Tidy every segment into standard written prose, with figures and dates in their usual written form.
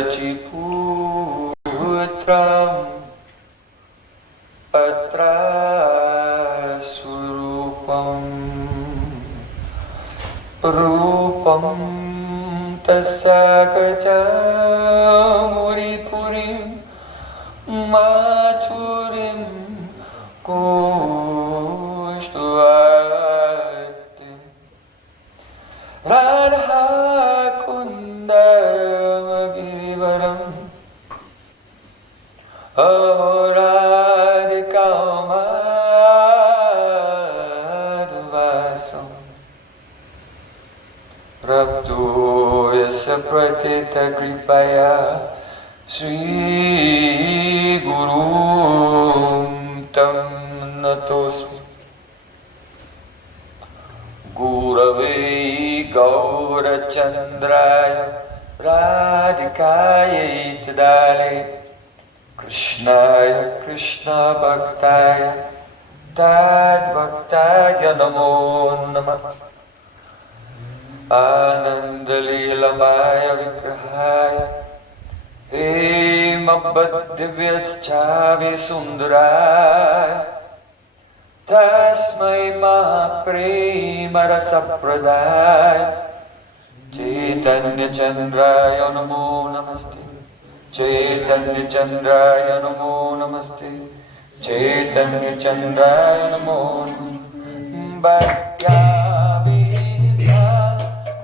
Shachiputram Patra Surupam Rupam Tasakacha Muripurim Maturim Kushtuatim Radha Kundam Girivaram Ahoradikamadvasam Rabdu Yasa Pratita Kripaya Sri Gurum Tam Natosmi Gurave Gaurachandraya Radhikaya Itadale Krishnaya Krishna Bhaktaya Tad Bhaktaya Namo Namah Anandalilamaya Vigrahaya Hemabhaddivyacchavi Sundaraya Tasmai Mahaprema Rasapradaya Chaitanya Chandraya Namo Namaste Chaitanya Chandraya Namo Namaste Chaitanya Chandraya Namo Namaste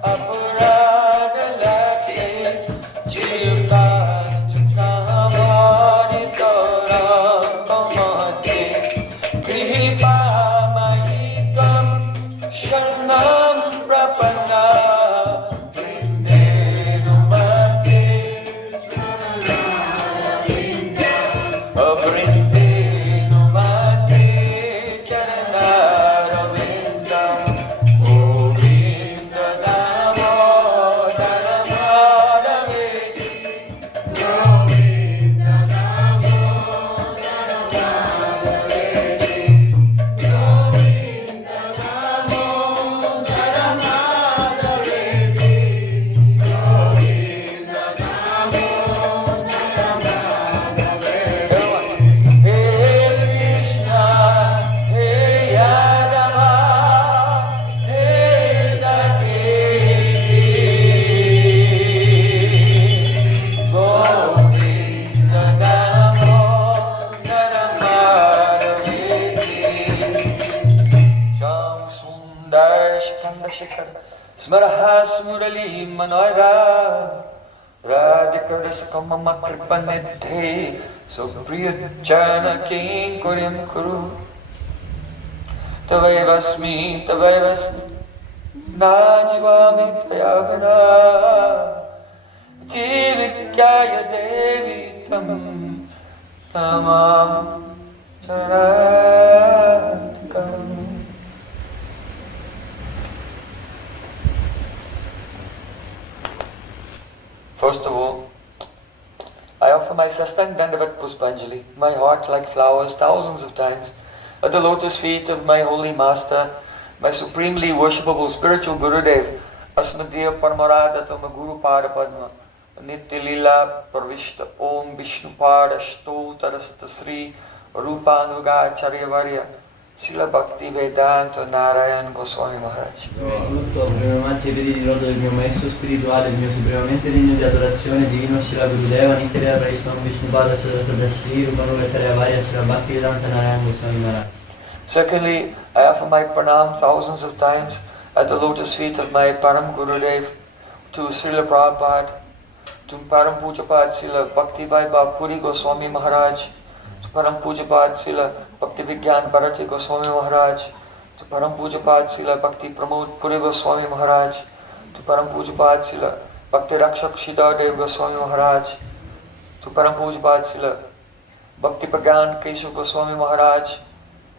Apurana Lakshmi Chirpastu Kamani Toramamate Kripamanikam Shanam Prapanna Smaraha Smurali Manoira Radhika Rasakamama Kripanete So Priyajana King Kurim Kuru Tavaivasmi Najivami Tayavana Tivikyaya Devi Tam Tamam Charatkam. First of all, I offer my Sastang Dandavat Puspanjali, my heart like flowers thousands of times, at the lotus feet of my holy master, my supremely worshipable spiritual Gurudev, Asmadhiya Paramaradhatama Guru Pada Padma, Nitya Lila Parvishta Om Vishnu Pada Shtotarasata Sri Rupanuga Charyavarya Srila Bhakti Vedanta Narayan Goswami Maharaj. Tutto prima mancia e piedi di loto del mio maestro spirituale, il mio supremamente degno di adorazione divino Srila Gurudeva, Nitya Lila Parvishta Om Vishnu Pada Shtotarasata Sri Rupanuga Charyavarya Srila Bhakti Vedanta Narayan Goswami Maharaj. Secondly, I offer my pranam thousands of times at the lotus feet of my Param Gurudev, to Srila Prabhupada, to Param Pujapad Srila Bhakti Vaibhav Puri Goswami Maharaj, to Param Pujapad Srila Bhakti Vigyan Bharati Goswami Maharaj, to Param Pujapad Srila Bhakti Pramod Puri Goswami Maharaj, to Param Pujapad Srila Bhakti Rakshak Shidadev Goswami Maharaj, to Param Pujapad Srila Bhakti Pragan Keshav Goswami Maharaj,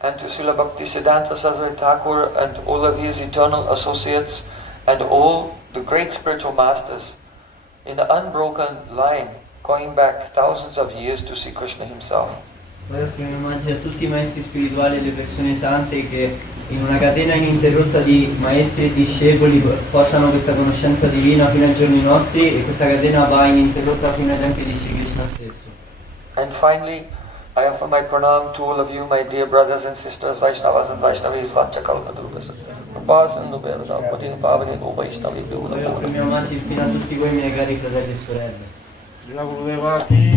and to Srila Bhakti Siddhanta Saraswati Thakur and all of his eternal associates and all the great spiritual masters in an unbroken line going back thousands of years to see Krishna himself. Poi offriamo omaggio a tutti i maestri spirituali e le persone sante che in una catena ininterrotta di maestri e discepoli portano questa conoscenza divina fino ai giorni nostri, e questa catena va ininterrotta fino ai tempi di Sri Krishna stesso. And finally, I offer my pranam to all of you, my dear brothers and sisters, Vaishnavas and Vaishnavis, Vanchakalpadrupas, Upasanubhevas, Alpadini Pavani, Vaishnavi, Poi offro i miei omaggi infine a tutti voi miei cari fratelli e sorelle. Srila Gurudeva ki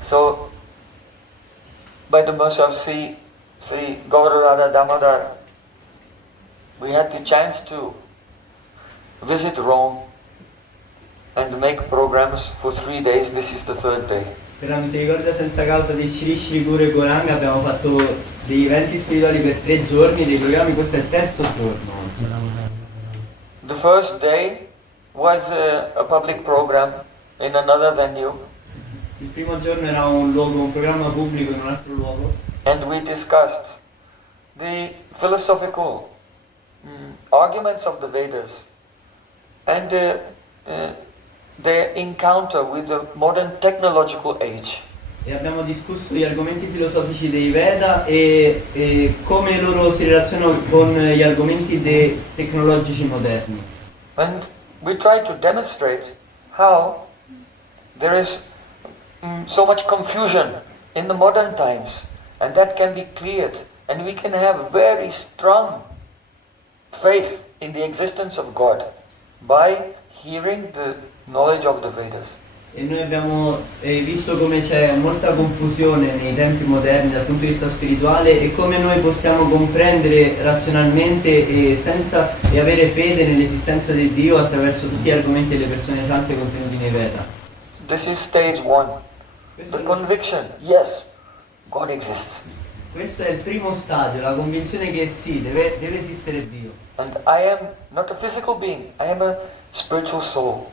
So, by the mercy of Sri Gaurarada Damodar, we had the chance to visit Rome and make programs for 3 days. This is the 3rd day. Per la misericordia senza causa di Shri Shri Guru e Goranga abbiamo fatto degli eventi spirituali per 3 giorni, dei programmi, questo è il 3° giorno. The first day was a public program in another venue, Il primo giorno era un programma pubblico in un altro luogo, and we discussed the philosophical arguments of the Vedas and their encounter with the modern technological age. e abbiamo discusso gli argomenti filosofici dei Veda e come loro si relazionano con gli argomenti tecnologici moderni. And we tried to demonstrate how there is so much confusion in the modern times, and that can be cleared, and we can have very strong faith in the existence of God by hearing the knowledge of the Vedas. E noi abbiamo visto come c'è molta confusione nei tempi moderni dal punto di vista spirituale, e come noi possiamo comprendere razionalmente e avere fede nell'esistenza di Dio attraverso tutti gli argomenti delle persone sante contenuti nei Veda. This is stage 1. The conviction, yes, God exists. Questo è il primo stadio, la convinzione che sì, deve esistere Dio. And I am not a physical being, I am a spiritual soul.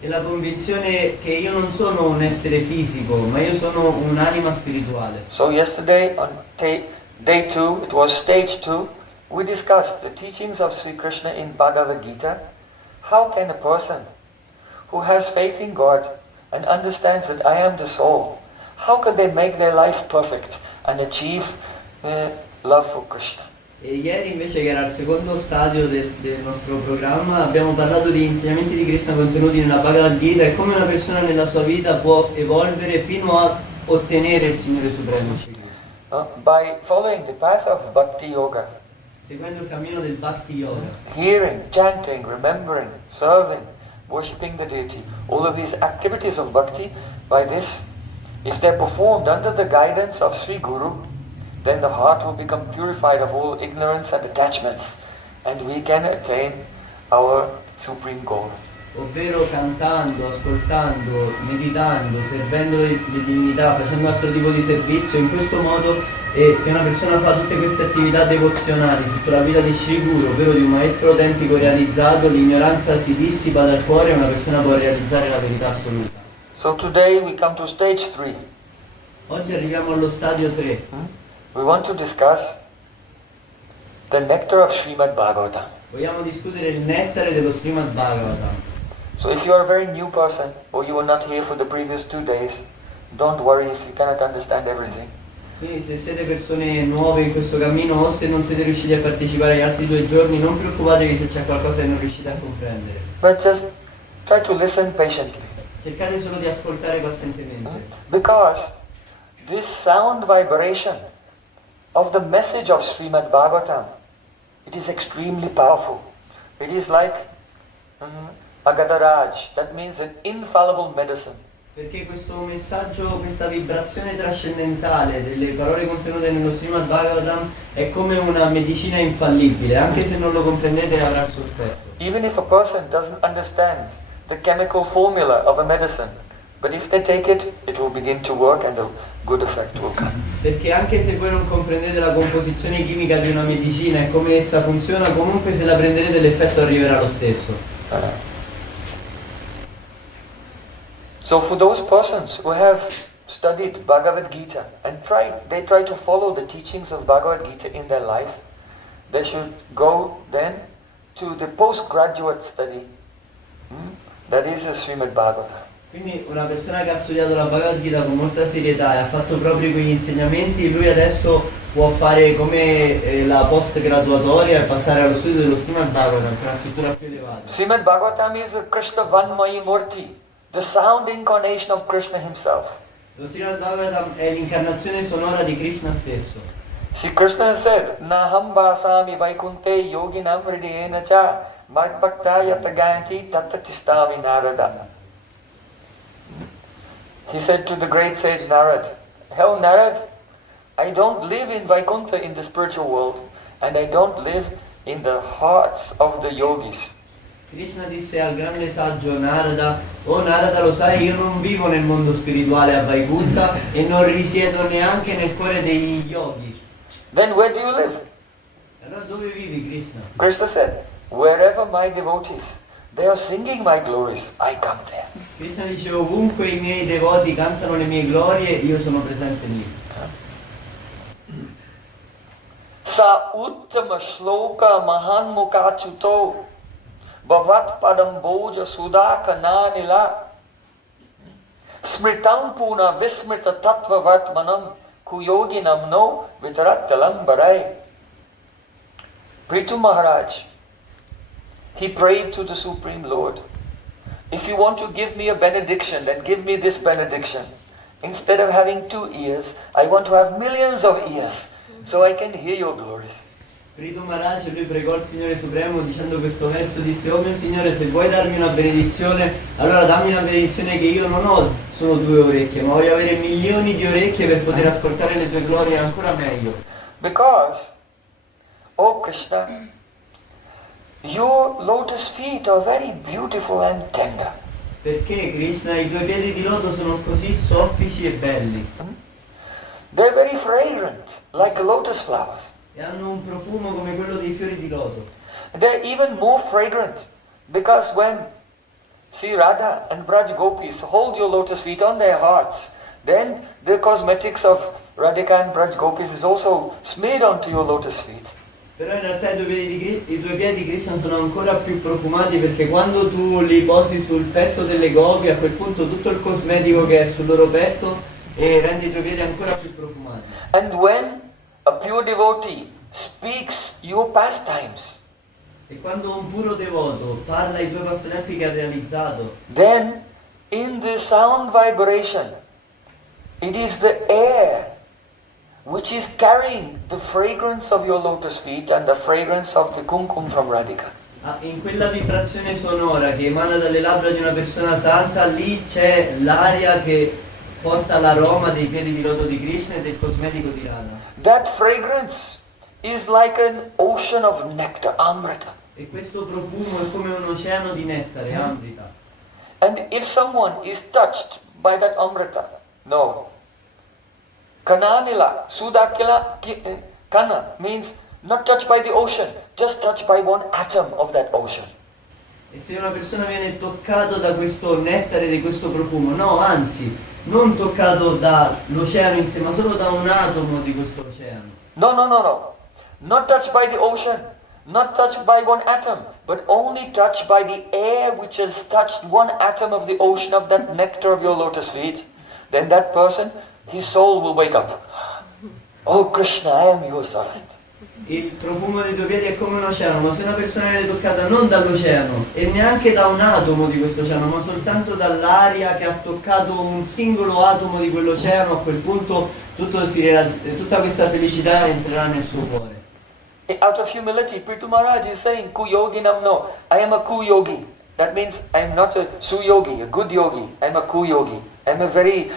E la convinzione che io non sono un essere fisico, ma io sono un'anima spirituale. So yesterday on day 2, it was stage 2, we discussed the teachings of Sri Krishna in Bhagavad Gita. How can a person who has faith in God and understands that I am the soul, how can they make their life perfect and achieve love for Krishna? E ieri invece, che era il secondo stadio del nostro programma, abbiamo parlato di insegnamenti di Krishna contenuti nella Bhagavad Gita e come una persona nella sua vita può evolvere fino a ottenere il Signore Supremo Shri Krishna. By following the path of Bhakti Yoga. Seguendo il cammino del Bhakti Yoga. Hearing, chanting, remembering, serving, worshipping the deity. All of these activities of Bhakti, by this, if they're performed under the guidance of Sri Guru, then the heart will become purified of all ignorance and attachments, and we can attain our supreme goal. Ovvero cantando, ascoltando, meditando, servendo le divinità, facendo altro tipo di servizio. In questo modo, se una persona fa tutte queste attività devozionali sotto la guida di Shri Guru, ovvero di un maestro autentico realizzato, l'ignoranza si dissipa dal cuore e una persona può realizzare la verità assoluta. So today we come to stage 3. Oggi arriviamo allo stadio 3. We want to discuss the nectar of Srimad-Bhagavatam. Vogliamo discutere il nettare dello Srimad-Bhagavatam. So if you are a very new person, or you were not here for the previous 2 days, don't worry if you cannot understand everything. Quindi se siete persone nuove in questo cammino, o se non siete riusciti a partecipare agli altri 2 giorni, non preoccupatevi se c'è qualcosa che non riuscite a comprendere. But just try to listen patiently. Cercate solo di ascoltare pazientemente. Because this sound vibration of the message of Srimad Bhagavatam, it is extremely powerful. It is like Agadaraj, that means an infallible medicine. Perché questo messaggio, questa vibrazione trascendentale delle parole contenute nello Srimad-Bhagavatam è come una medicina infallibile, anche se non lo comprendete avrà il suo effetto. Even if a person doesn't understand the chemical formula of a medicine, but if they take it, it will begin to work and a good effect will come. Perché anche se voi non comprendete la composizione chimica di una medicina e come essa funziona, comunque se la prenderete l'effetto arriverà lo stesso. So for those persons who have studied Bhagavad Gita and they try to follow the teachings of Bhagavad Gita in their life, they should go then to the postgraduate study, that is the Srimad-Bhagavatam. Quindi una persona che ha studiato la Bhagavad Gita con molta serietà e ha fatto proprio quegli insegnamenti, lui adesso può fare come la post graduatoria e passare allo studio dello Srimad-Bhagavatam, che è una scrittura più elevata. Srimad-Bhagavatam is a Krishna Vanmayi Murti, the sound incarnation of Krishna himself. Lo Srimad-Bhagavatam è l'incarnazione sonora di Krishna stesso. See, Krishna said, Naham vasami vaikunte yoginam hridayena cha madbhakta yatagayanti tattatistami narada. He said to the great sage Narad, "Hell Narad, I don't live in Vaikuntha in the spiritual world, and I don't live in the hearts of the yogis." Krishna disse al grande saggio Narada: "Oh Narada, lo sai, io non vivo nel mondo spirituale a Vaikuntha e non risiedo neanche nel cuore degli yogi." Then where do you live? Allora dove vivi, Krishna? Krishna said, "Wherever my devotees, they are singing my glories, I come there." Krishna dice: ovunque i miei devoti cantano le mie glorie, io sono presente lì. Sa uttama shloka mahanmukachuto bhavat padam boja sudaka nanila smritam puna vismrita tattva vartmanam kuyoginam no vitarattalam barai. Prithu Maharaj, he prayed to the Supreme Lord, "If you want to give me a benediction, then give me this benediction. Instead of having 2 ears, I want to have millions of ears, so I can hear your glories." Prithu Maharaj, lui pregò il Signore Supremo dicendo questo verso, disse: "Oh mio Signore, se vuoi darmi una benedizione, allora dammi una benedizione che io non ho solo 2 orecchie, ma voglio avere milioni di orecchie per poter ascoltare le tue glorie ancora meglio." Because, oh Krishna, your lotus feet are very beautiful and tender. Perché, Krishna, i tuoi piedi di loto sono così soffici e belli They're very fragrant, like lotus flowers. e hanno un profumo come quello dei fiori di loto. They're even more fragrant because when Sri Radha and Braj Gopis hold your lotus feet on their hearts, then the cosmetics of Radhika and Braj Gopis is also smeared onto your lotus feet. Però in realtà i tuoi piedi, Krishna, sono ancora più profumati, perché quando tu li posi sul petto delle gopi, a quel punto tutto il cosmetico che è sul loro petto rende i tuoi piedi ancora più profumati. And when a pure devotee speaks your pastimes, E quando un puro devoto parla i tuoi passatempi che ha realizzato, then in the sound vibration, it is the air which is carrying the fragrance of your lotus feet and the fragrance of the kumkum from Radhika. in quella vibrazione sonora che emana dalle labbra di una persona santa, lì c'è l'aria che porta l'aroma dei piedi di loto di Krishna e del cosmetico di Radha. That fragrance is like an ocean of nectar, amrita. E questo profumo è come un oceano di nettare, amrita. And if someone is touched by that amrita, no. Kananila, Sudakila, Kana means not touched by the ocean, just touched by one atom of that ocean. E se una persona viene toccato da questo nettare, di questo profumo, no, anzi, non toccato dall'oceano in sé, ma solo da un atomo di questo oceano. No. Not touched by the ocean, not touched by one atom, but only touched by the air which has touched one atom of the ocean of that nectar of your lotus feet. Then that person, his soul will wake up. Oh Krishna, I am your servant. Il profumo dei tuoi piedi è come un oceano, ma se una persona viene toccata non dall'oceano e neanche da un atomo di questo oceano, ma soltanto dall'aria che ha toccato un singolo atomo di quell'oceano, a quel punto tutta questa felicità entrerà nel suo cuore. Out of humility, Prithu Maharaj is saying, Kuyoginam no, I am a Kuyogi. That means I am not a Suyogi, a good yogi. I am a Kuyogi. I am a very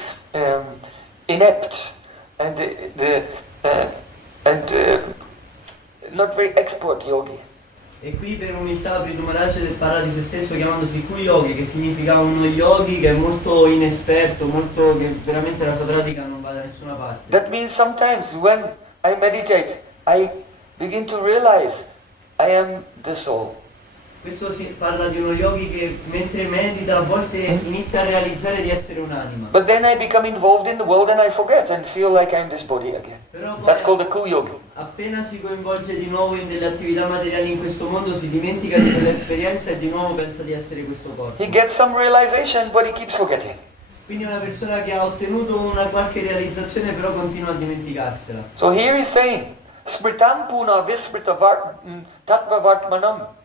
inept and not very expert yogi. E qui per umiltà Prithu Maharaj parla di se stesso chiamandosi Kuyogi, che significa uno yogi che è molto inesperto, che veramente la sua pratica non va da nessuna parte. That means sometimes when I meditate, I begin to realize I am the soul. Questo si parla di uno yogi che mentre medita a volte inizia a realizzare di essere un'anima. But then I become involved in the world and I forget and feel like I'm this body again. Però poi, That's called a cool yogi. appena si coinvolge di nuovo in delle attività materiali in questo mondo, si dimentica di quell'esperienza e di nuovo pensa di essere questo corpo. He gets some realization, but he keeps forgetting. Quindi è una persona che ha ottenuto una qualche realizzazione però continua a dimenticarsela. So here he's saying, Smritam puna vismrita tattva vartmanam.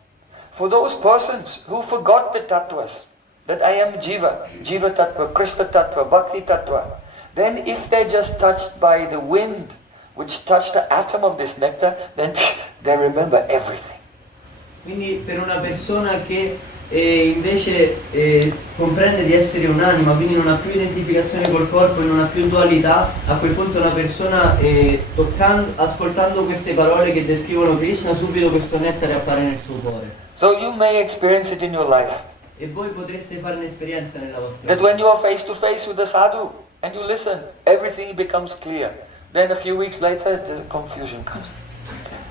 For those persons who forgot the tattvas, that I am Jiva, Jiva tattva, Krishna tattva, Bhakti tattva, then if they're just touched by the wind, which touched the atom of this nectar, then they remember everything. Quindi per una persona che invece comprende di essere un'anima, quindi non ha più identificazione col corpo e non ha più dualità, a quel punto una persona ascoltando queste parole che descrivono Krishna, subito questo nettare appare nel suo cuore. So you may experience it in your life. E voi potreste fare un'esperienza nella vostra That vita. when you are face to face with the sadhu and you listen, everything becomes clear. Then a few weeks later, the confusion comes.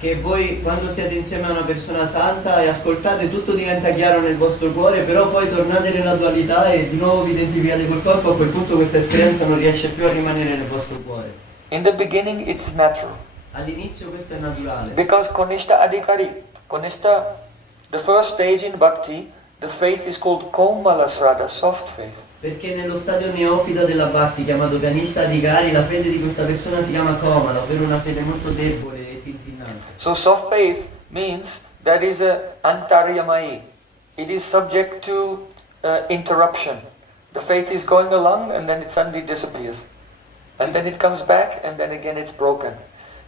Che voi quando siete insieme a una persona santa e ascoltate tutto diventa chiaro nel vostro cuore, però poi tornate nella dualità e di nuovo vi identificate col corpo, a quel punto questa esperienza non riesce più a rimanere nel vostro cuore. In the beginning, it's natural. All'inizio questo è naturale. Because Konishta Adhikari, Konishta, the first stage in bhakti, the faith is called Komala Sraddha, soft faith. Perché nello stadio neofita della Bhakti, chiamato Kanishta Adhikari, la fede di questa persona si chiama Komala, ovvero una fede molto debole e tintinnante. So soft faith means that is a antaryamai. It is subject to interruption. The faith is going along and then it suddenly disappears. And then it comes back and then again it's broken.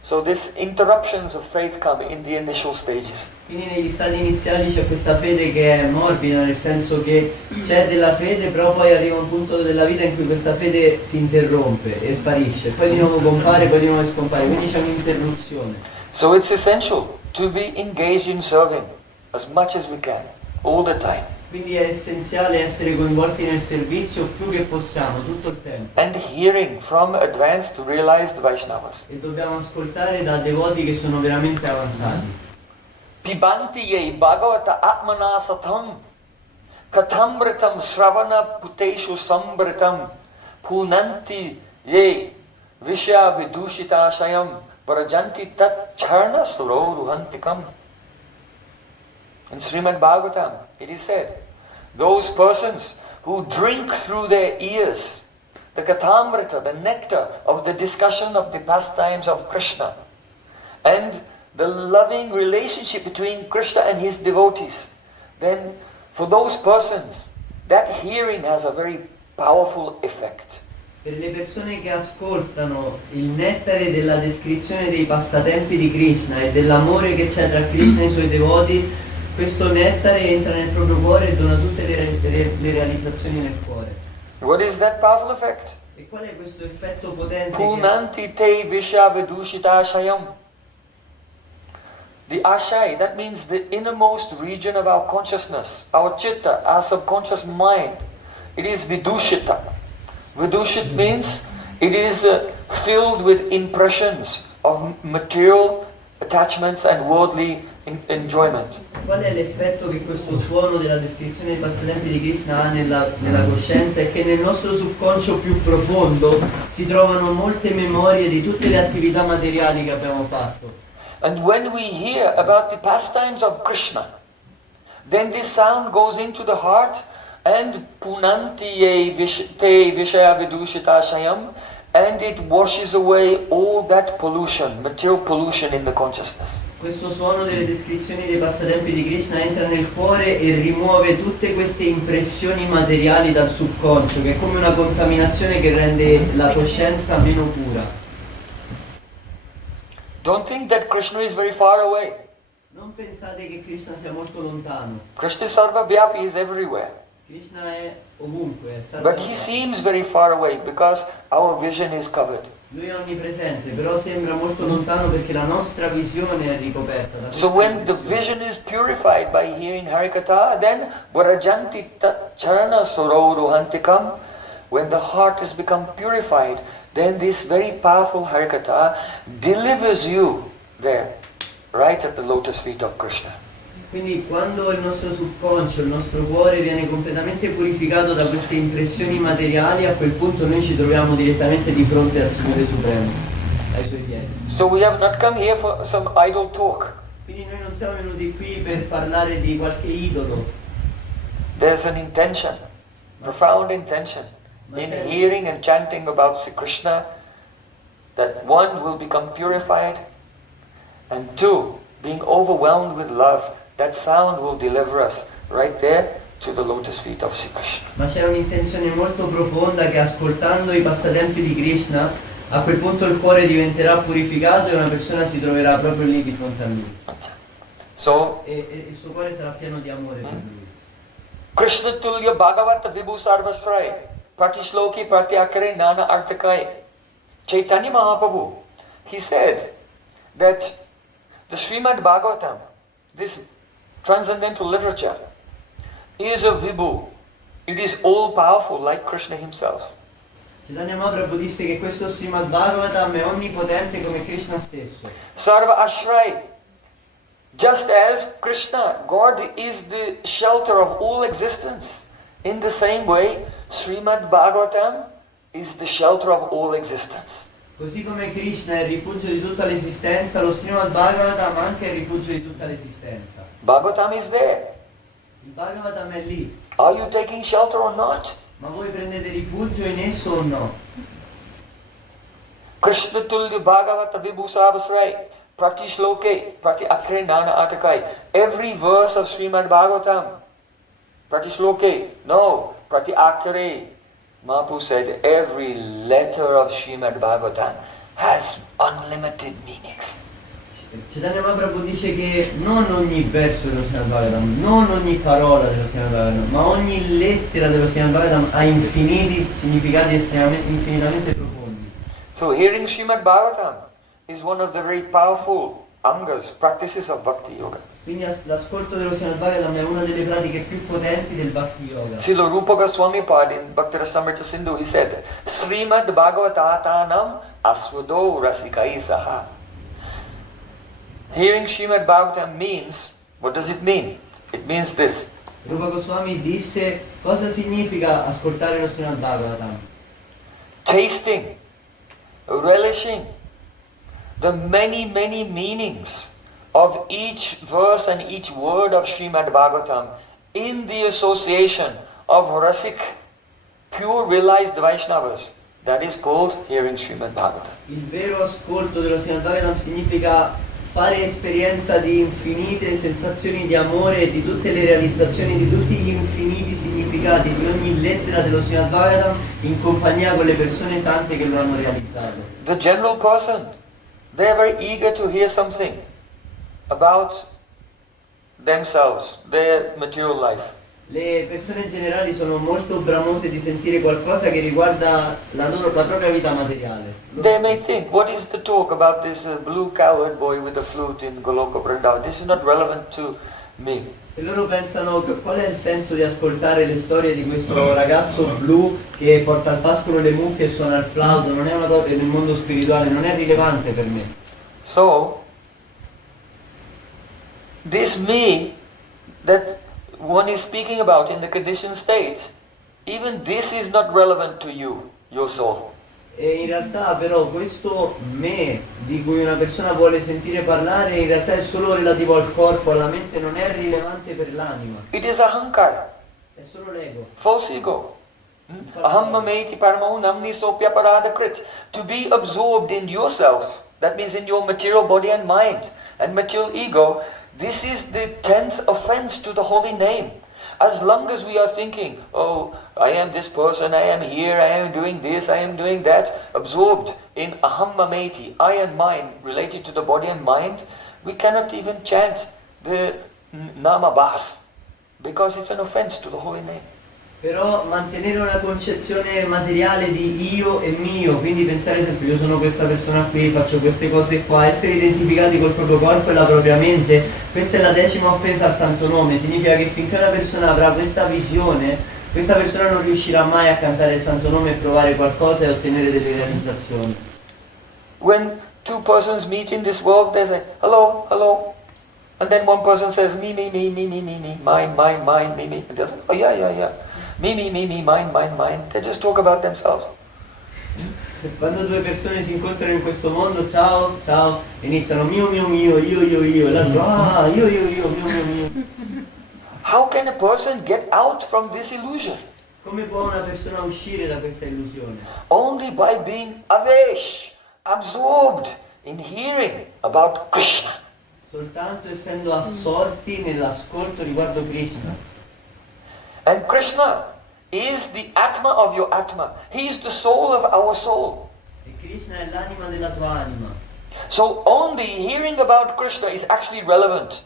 So these interruptions of faith come in the initial stages. Quindi negli stadi iniziali c'è questa fede che è morbida, nel senso che c'è della fede, però poi arriva un punto della vita in cui questa fede si interrompe e sparisce, poi di nuovo compare, poi di nuovo scompare, quindi c'è un'interruzione. So it's essential to be engaged in serving as much as we can, all the time. Quindi è essenziale essere coinvolti nel servizio più che possiamo, tutto il tempo. And hearing from advanced realized Vaishnavas. E dobbiamo ascoltare da devoti che sono veramente avanzati. Pibanti yei bhagavata atmana satam katamritam sravana puteshu sambritam punanti yei vishya vidushita shayam vrajanti tat charna suroruhantikam. In Srimad-Bhagavatam it is said, those persons who drink through their ears the katamrita, the nectar of the discussion of the pastimes of Krishna, and the loving relationship between Krishna and his devotees, then for those persons, that hearing has a very powerful effect. Per le persone che ascoltano il nettare della descrizione dei passatempi di Krishna e dell'amore che c'è tra Krishna e i suoi devoti, questo nettare entra nel proprio cuore e dona tutte le realizzazioni nel cuore. What is that powerful effect? E qual è questo effetto potente? Punanti te vishya vidushita shayam. The ashai, that means the innermost region of our consciousness, our chitta, our subconscious mind. It is vidushita. Vidushit means it is filled with impressions of material attachments and worldly enjoyment. Qual è l'effetto che questo suono della descrizione dei passatempi di Krishna ha nella coscienza? È che nel nostro subconscio più profondo si trovano molte memorie di tutte le attività materiali che abbiamo fatto. And when we hear about the pastimes of Krishna, then this sound goes into the heart and punanti ye te vishaya vidushita shayam, and it washes away all that pollution, material pollution in the consciousness. Questo suono delle descrizioni dei passatempi di Krishna entra nel cuore e rimuove tutte queste impressioni materiali dal subconscio, che è come una contaminazione che rende la coscienza meno pura. Don't think that Krishna is very far away. Non pensate che Krishna sia molto lontano. Krishna Sarva Vyapi is everywhere. Krishna è ovunque, è But he seems very far away because our vision is covered. Lui è onnipresente, però sembra molto lontano perché la nostra visione è ricoperta da So when the vision is purified by hearing Harikatha, then Varajanti Charana Sororuhantikam, when the heart has become purified, then this very powerful Harikatha delivers you there, right at the lotus feet of Krishna. Quindi quando il nostro subconscio, il nostro cuore viene completamente purificato da queste impressioni materiali, a quel punto noi ci troviamo direttamente di fronte al Signore Supremo, ai Suoi piedi. So we have not come here for some idle talk. Quindi noi non siamo venuti qui per parlare di qualche idolo. There's an intention, profound intention, in hearing and chanting about Sri Krishna, that one will become purified, and two, being overwhelmed with love, that sound will deliver us right there to the lotus feet of Sri Krishna. Ma c'è un'intenzione molto profonda che ascoltando i passatempi di Krishna, a quel punto il cuore diventerà purificato e una persona si troverà proprio lì di fronte a lui. So, E il suo cuore sarà pieno di amore per lui. Krishna Tulya Bhagavata Vibhu Sarvasrai Pratishloki Pratyakare Nana Artakai. Chaitanya Mahaprabhu, he said that the Srimad-Bhagavatam, this transcendental literature, is a Vibhu. It is all-powerful like Krishna himself. Chaitanya Mahaprabhu disse che questo Srimad-Bhagavatam è onnipotente come Krishna stesso. Sarva Ashray. Just as Krishna, God is the shelter of all existence. In the same way, Srimad-Bhagavatam is the shelter of all existence. Così come Krishna è il rifugio di tutta l'esistenza, lo Srimad-Bhagavatam anche è il rifugio di tutta l'esistenza. Bhagavatam is there. Il Bhagavatam è lì. Are you taking shelter or not? Ma voi prendete rifugio in esso o no? Krishna Tulya Bhagavata Vibhu Sarvasrai Pratishloke Prati Akre Nana Atakai. Every verse of Srimad Bhagavatam, Pratishloke, no, Prati Akre. Mahaprabhu said every letter of Srimad Bhagavatam has unlimited meanings. Chaitanya Mahaprabhu dice che non ogni verso dello Srimad-Bhagavatam, non ogni parola dello Srimad-Bhagavatam, ma ogni lettera dello Srimad-Bhagavatam ha infiniti significati infinitamente profondi. So hearing Srimad Bhagavatam is one of the very powerful angas, practices of Bhakti Yoga. Quindi l'ascolto dello Srimad-Bhagavatam è una delle pratiche più potenti del Bhakti Yoga. Srila Rupa Goswami Pad in Bhaktirasamrita Sindhu, he said, Srimad Bhagavatatanam aswado rasikai saha. Hearing Srimad Bhagavatam means, what does it mean? It means this. Rupa Goswami disse cosa significa ascoltare lo Srimad-Bhagavatam. Tasting, relishing the many, many meanings of each verse and each word of Srimad Bhagavatam in the association of Rasik, pure realized Vaishnavas. That is called hearing Srimad Bhagavatam. Il vero ascolto dello Srimad-Bhagavatam significa fare esperienza di infinite sensazioni di amore e di tutte le realizzazioni, di tutti gli infiniti significati di ogni lettera dello Srimad-Bhagavatam in compagnia con le persone sante che lo hanno realizzato. The general person, they are very eager to hear something about themselves, their material life. Le persone in generale sono molto bramose di sentire qualcosa che riguarda la propria vita materiale. They may think, what is the talk about this blue cowherd boy with a flute in Goloka Vrindavan? This is not relevant to me. E loro pensano qual è il senso di ascoltare le storie di questo ragazzo blu che porta al pascolo le mucche e suona il flauto, non è una cosa nel mondo spirituale, non è rilevante per me. So, this me that one is speaking about in the conditioned state, even this is not relevant to you, your soul. E in realtà però questo me di cui una persona vuole sentire parlare in realtà è solo relativo al corpo, alla mente, non è rilevante per l'anima. It is ahankara, È solo l'ego. false ego. Aham mameti paramo namni sopya paradakrit. To be absorbed in yourself, that means in your material body and mind and material ego, this is the 10th offense to the holy name. As long as we are thinking, oh, I am this person, I am here, I am doing this, I am doing that, absorbed in aham mameti, I and mine, related to the body and mind, we cannot even chant the namabhas, because it's an offense to the holy name. Però mantenere una concezione materiale di io e mio, quindi pensare sempre io sono questa persona qui, faccio queste cose qua, essere identificati col proprio corpo e la propria mente, questa è la 10ª offesa al santo nome. Significa che finché una persona avrà questa visione, questa persona non riuscirà mai a cantare il santo nome e provare qualcosa e ottenere delle realizzazioni. When two persons meet in this world, they say, hello, hello. And then one person says, me, mine, me. And the other, oh yeah. Me, mine. They just talk about themselves. Quando due persone si incontrano in questo mondo, ciao, iniziano mio, io, e l'altro, io, mio. How can a person get out from this illusion? Come può una persona uscire da questa illusione? Only by being avesh, absorbed in hearing about Krishna. Soltanto essendo assorti nell'ascolto riguardo Krishna. And Krishna is the Atma of your Atma. He is the soul of our soul. E Krishna è l'anima della tua anima. So only hearing about Krishna is actually relevant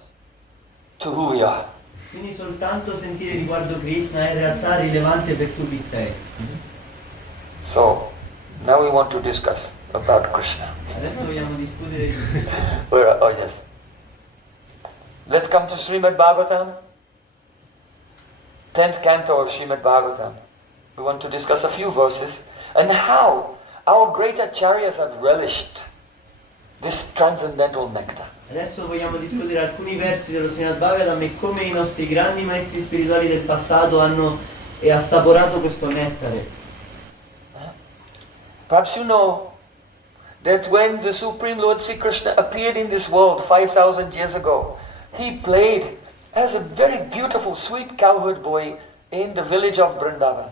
to who we are. Quindi soltanto sentire riguardo Krishna è in realtà rilevante per tu chi sei. So now we want to discuss about Krishna. Adesso vogliamo discutere di Oh yes. Let's come to Srimad-Bhagavatam. 10th canto of Srimad-Bhagavatam. We want to discuss a few verses and how our great acharyas have relished this transcendental nectar. Adesso vogliamo discutere alcuni versi dello Srimad-Bhagavatam e come i nostri grandi maestri spirituali del passato hanno assaporato questo nettare. Perhaps you know that when the Supreme Lord Sri Krishna appeared in this world 5,000 years ago, he played as a very beautiful, sweet cowherd boy in the village of Vrindavan.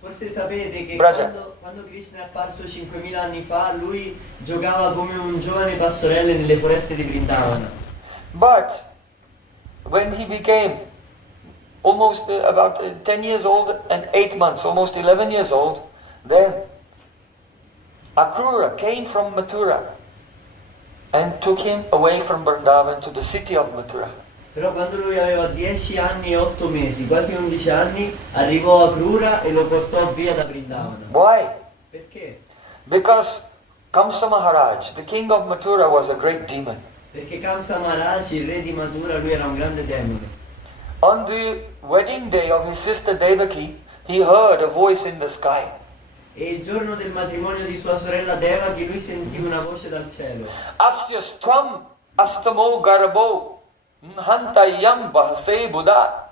Forse sapete che Braja. quando Krishna è apparso 5.000 anni fa, lui giocava come un giovane pastorello nelle foreste di Vrindavana. But when he became almost about 10 years old and 8 months, almost 11 years old, then Akrura came from Mathura and took him away from Vrindavan to the city of Mathura. Però quando lui aveva 10 anni e 8 mesi, quasi 11 anni, arrivò a Krura e lo portò via da Vrindavana. Why? Perché? Because Kamsa Maharaj, the king of Mathura, was a great demon. Perché Kamsa Maharaj, il re di Mathura, lui era un grande demone. On the wedding day of his sister Devaki, he heard a voice in the sky. E il giorno del matrimonio di sua sorella Devaki, lui sentì una voce dal cielo. Asya stvam astamo garabo hantayam bahase buddha.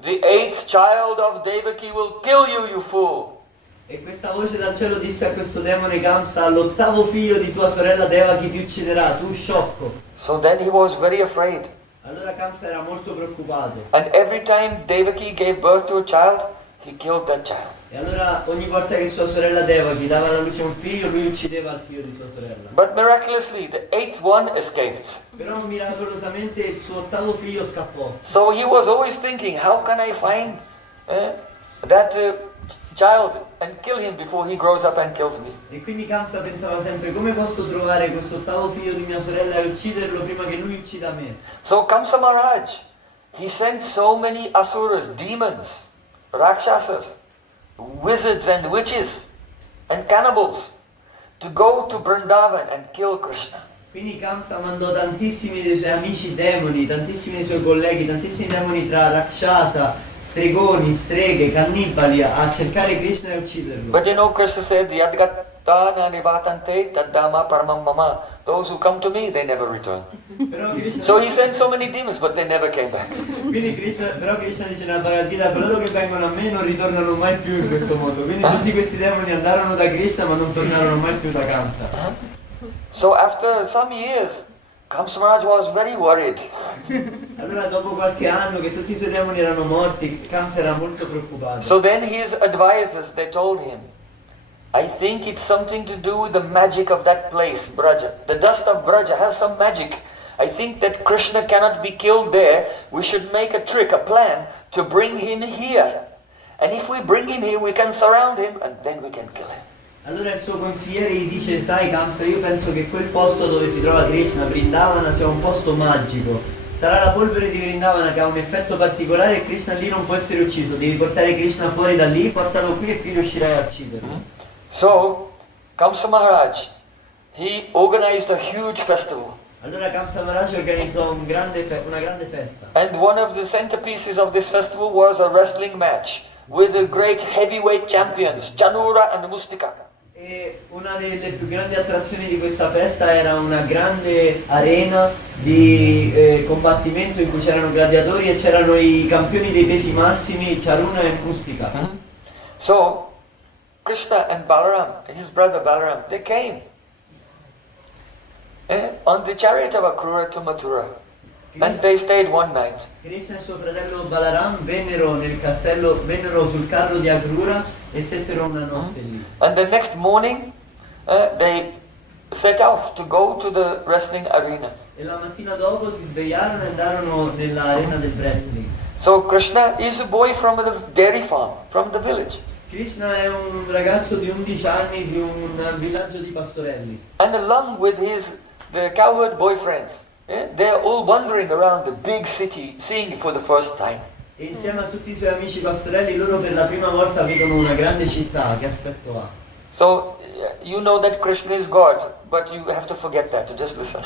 The 8th child of Devaki will kill you, you fool. E questa voce dal cielo disse a questo demone Kamsa: l'8º figlio di tua sorella Devaki ti ucciderà, tu sciocco. So then he was very afraid. Allora Kamsa era molto preoccupato. And every time Devaki gave birth to a child, he killed that child. E allora ogni volta che sua sorella Devaki dava alla luce un figlio, lui uccideva il figlio di sua sorella. But miraculously, the 8th one escaped. Però miracolosamente il suo 8º figlio scappò. So he was always thinking, how can I find that child and kill him before he grows up and kills me? E quindi Kamsa pensava sempre: come posso trovare questo 8º figlio di mia sorella e ucciderlo prima che lui uccida me? So Kamsa Maharaj, he sent so many asuras, demons, rakshasas, wizards and witches and cannibals to go to Vrindavan and kill Krishna. Quindi Kamsa mandò tantissimi dei suoi amici demoni, tantissimi dei suoi colleghi, tantissimi demoni tra rakshasa, stregoni, streghe, cannibali a cercare Krishna e ucciderlo. But you know, Krishna said, Yadgatana nivatante taddama paramam mama. Those who come to me, they never return. Però Krishna, So he sent so many demons, but they never came back. quindi Krishna dice nella Bhagavad Gita: coloro che vengono a me non ritornano mai più in questo mondo. Quindi tutti questi demoni andarono da Krishna ma non tornarono mai più da Kamsa. So after some years, Kamsa Maharaj was very worried. Allora dopo qualche anno che tutti i suoi demoni erano morti, Kamsa era molto preoccupato. So then his advisors, they told him, I think it's something to do with the magic of that place, Braja. The dust of Braja has some magic. I think that Krishna cannot be killed there. We should make a trick, a plan to bring him here. And if we bring him here, we can surround him and then we can kill him. Allora il suo consigliere gli dice: sai Kamsa, io penso che quel posto dove si trova Krishna, Vrindavana, sia un posto magico. Sarà la polvere di Vrindavana che ha un effetto particolare e Krishna lì non può essere ucciso. Devi portare Krishna fuori da lì, portalo qui e qui riuscirai a ucciderlo. So, Kamsa Maharaj, he organized a huge festival. Allora Kamsa Maharaj organizzò una grande festa. And one of the centerpieces of this festival was a wrestling match with the great heavyweight champions, Chanura and Mustika. E E una delle più grandi attrazioni di questa festa era una grande arena di combattimento in cui c'erano gladiatori e c'erano i campioni dei pesi massimi, Charuna e Mustika. So, Krishna and Balaram, his brother Balaram, they came on the chariot of Akrura to Mathura. And they stayed one night. Krishna e suo fratello Balaram vennero sul carro di Akrura e settero una notte lì. And the next morning, they set off to go to the wrestling arena. E la mattina dopo si svegliarono e andarono nell'arena del wrestling. So Krishna is a boy from a dairy farm, from the village. Krishna è un ragazzo di 11 anni di un villaggio di pastorelli. And along with the cowherd boyfriends, they're all wandering around the big city, seeing it for the first time. E insieme a tutti i suoi amici pastorelli loro per la prima volta vedono una grande città. Che aspetto ha? So you know that Krishna is God, but you have to forget that, just listen.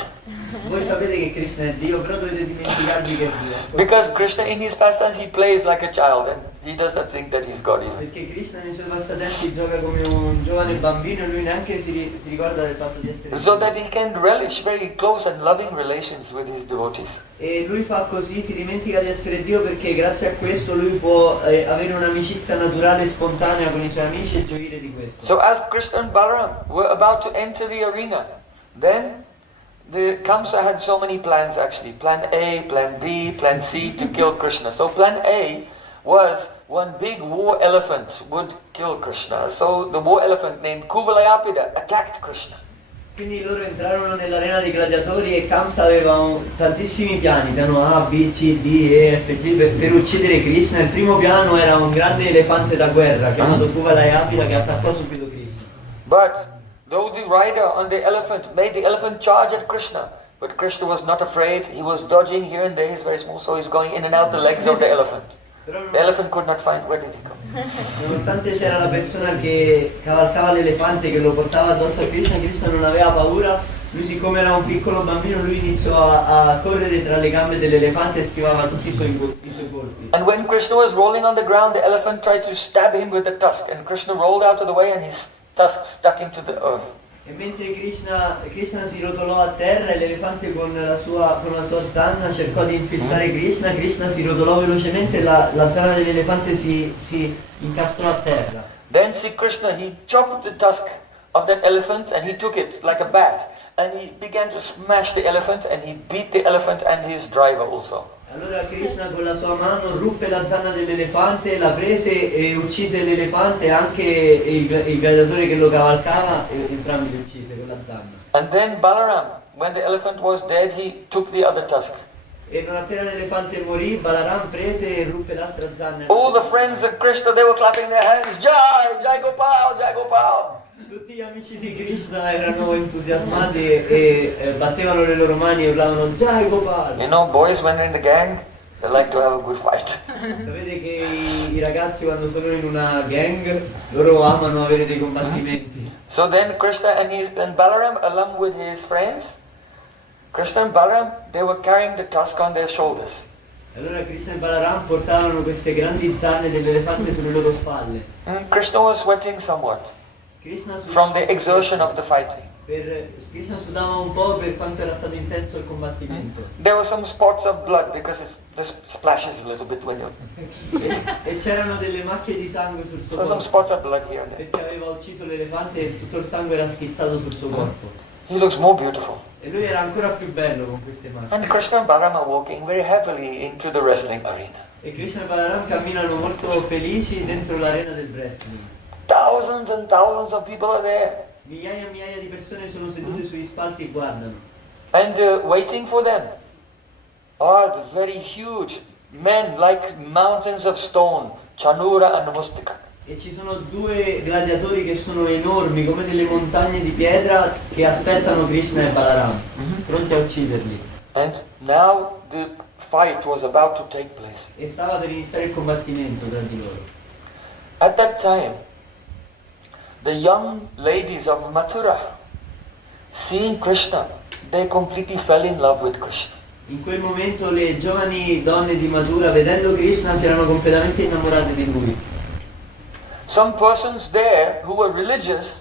Voi sapete che Krishna è Dio, però dovete dimenticarvi che è Dio. Because Krishna in his pastimes he plays like a child and he does not think that he's God even. Perché Krishna nei suoi passatempi gioca come un giovane bambino e lui neanche si ricorda del fatto di essere So Dio. that he can relish very close and loving relations with his devotees. E lui fa così, si dimentica di essere Dio perché grazie a questo lui può avere un'amicizia naturale e spontanea con i suoi amici e gioire di questo. So as Krishna and Balaram were about to enter the arena, then the Kamsa had so many plans actually. Plan A, Plan B, Plan C to kill Krishna. So Plan A was one big war elephant would kill Krishna. So the war elephant named Kuvalayapida attacked Krishna. Quindi loro entrarono nell'arena dei gladiatori e Kamsa aveva tantissimi piani, piano A, B, C, D, E, F, G per uccidere Krishna. Il primo piano era un grande elefante da guerra chiamato Kuvalayapida che attaccò subito Krishna. But though the rider on the elephant made the elephant charge at Krishna, but Krishna was not afraid. He was dodging here and there. He's very small, so he's going in and out the legs of the elephant. The elephant could not find where did he go. Nonostante c'era la persona che cavalcava l'elefante che lo portava addosso a Krishna, Krishna non aveva paura. Lui, siccome era un piccolo bambino, lui iniziò a correre tra le gambe dell'elefante e schivava tutti i suoi colpi. And when Krishna was rolling on the ground, the elephant tried to stab him with the tusk, and Krishna rolled out of the way and his tusk stuck into the earth. E mentre Krishna si rotolò a terra e l'elefante con la sua zanna cercò di infilzare Krishna si rotolò velocemente e la zanna dell'elefante si incastrò a terra. Then Sri Krishna, he chopped the tusk of that elephant and he took it like a bat and he began to smash the elephant and he beat the elephant and his driver also. Allora Krishna con la sua mano ruppe la zanna dell'elefante, la prese e uccise l'elefante e anche il gladiatore che lo cavalcava, entrambi li uccise con la zanna. And then Balaram, when the elephant was dead, he took the other tusk. E non appena l'elefante morì, Balaram prese e ruppe l'altra zanna. All the friends of Krishna, they were clapping their hands, Jai, Jai Gopal, Jai Gopal. Tutti gli amici di Krishna erano entusiasmati e battevano le loro mani e urlavano Jai Gopal. You know, boys when they're in the gang, they like to have a good fight. Sapete che i ragazzi quando sono in una gang, loro amano avere dei combattimenti. So then Krishna and Balaram, along with his friends, Krishna and Balaram, they were carrying the tusk on their shoulders. Allora Krishna e Balaram portavano queste grandi zanne dell'elefante sulle loro spalle. And Krishna was sweating somewhat from the exertion of the fighting. Krishna sudava un po' per quanto era stato intenso il combattimento. There were some spots of blood because it just splashes a little bit when you... E c'erano delle macchie di sangue sul suo So some corpo. spots of blood here and there. Perché aveva ucciso l'elefante e tutto il sangue era schizzato sul suo corpo. He looks more beautiful. E lui era ancora più bello con queste macchie. And Krishna and Balaram are walking very happily into the wrestling arena. E Krishna e Balaram camminano molto felici dentro l'arena del wrestling. Thousands and thousands of people are there. Migliaia e migliaia di persone sono sedute sugli spalti e guardano. And waiting for them are the very huge men like mountains of stone, Chanura and Mustika. E ci sono due gladiatori che sono enormi come delle montagne di pietra che aspettano Krishna e Balaram, pronti a ucciderli. And now the fight was about to take place. E stava per iniziare il combattimento tra di loro. At that time, the young ladies of Mathura, seeing Krishna, they completely fell in love with Krishna. In quel momento le giovani donne di Mathura, vedendo Krishna, si erano completamente innamorate di lui. Some persons there who were religious,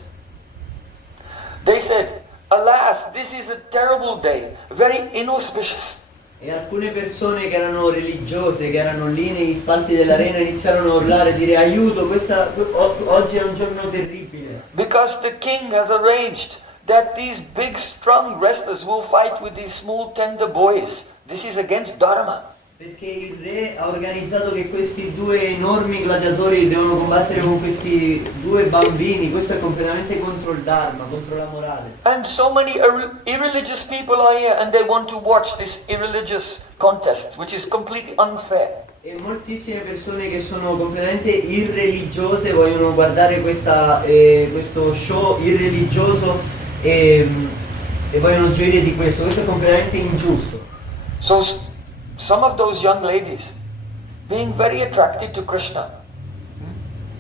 They said, alas, this is a terrible day, very inauspicious. E alcune persone che erano religiose, che erano lì negli spalti dell'arena, iniziarono a urlare e dire aiuto, oggi è un giorno terribile. Because the king has arranged that these big strong wrestlers will fight with these small tender boys. This is against Dharma. Perché il re ha organizzato che questi due enormi gladiatori devono combattere con questi due bambini, questo è completamente contro il Dharma, contro la morale. And so many irreligious people are here and they want to watch this irreligious contest, which is completely unfair. E moltissime persone che sono completamente irreligiose vogliono guardare questo show irreligioso e vogliono gioire di questo è completamente ingiusto. So some of those young ladies, being very attracted to Krishna,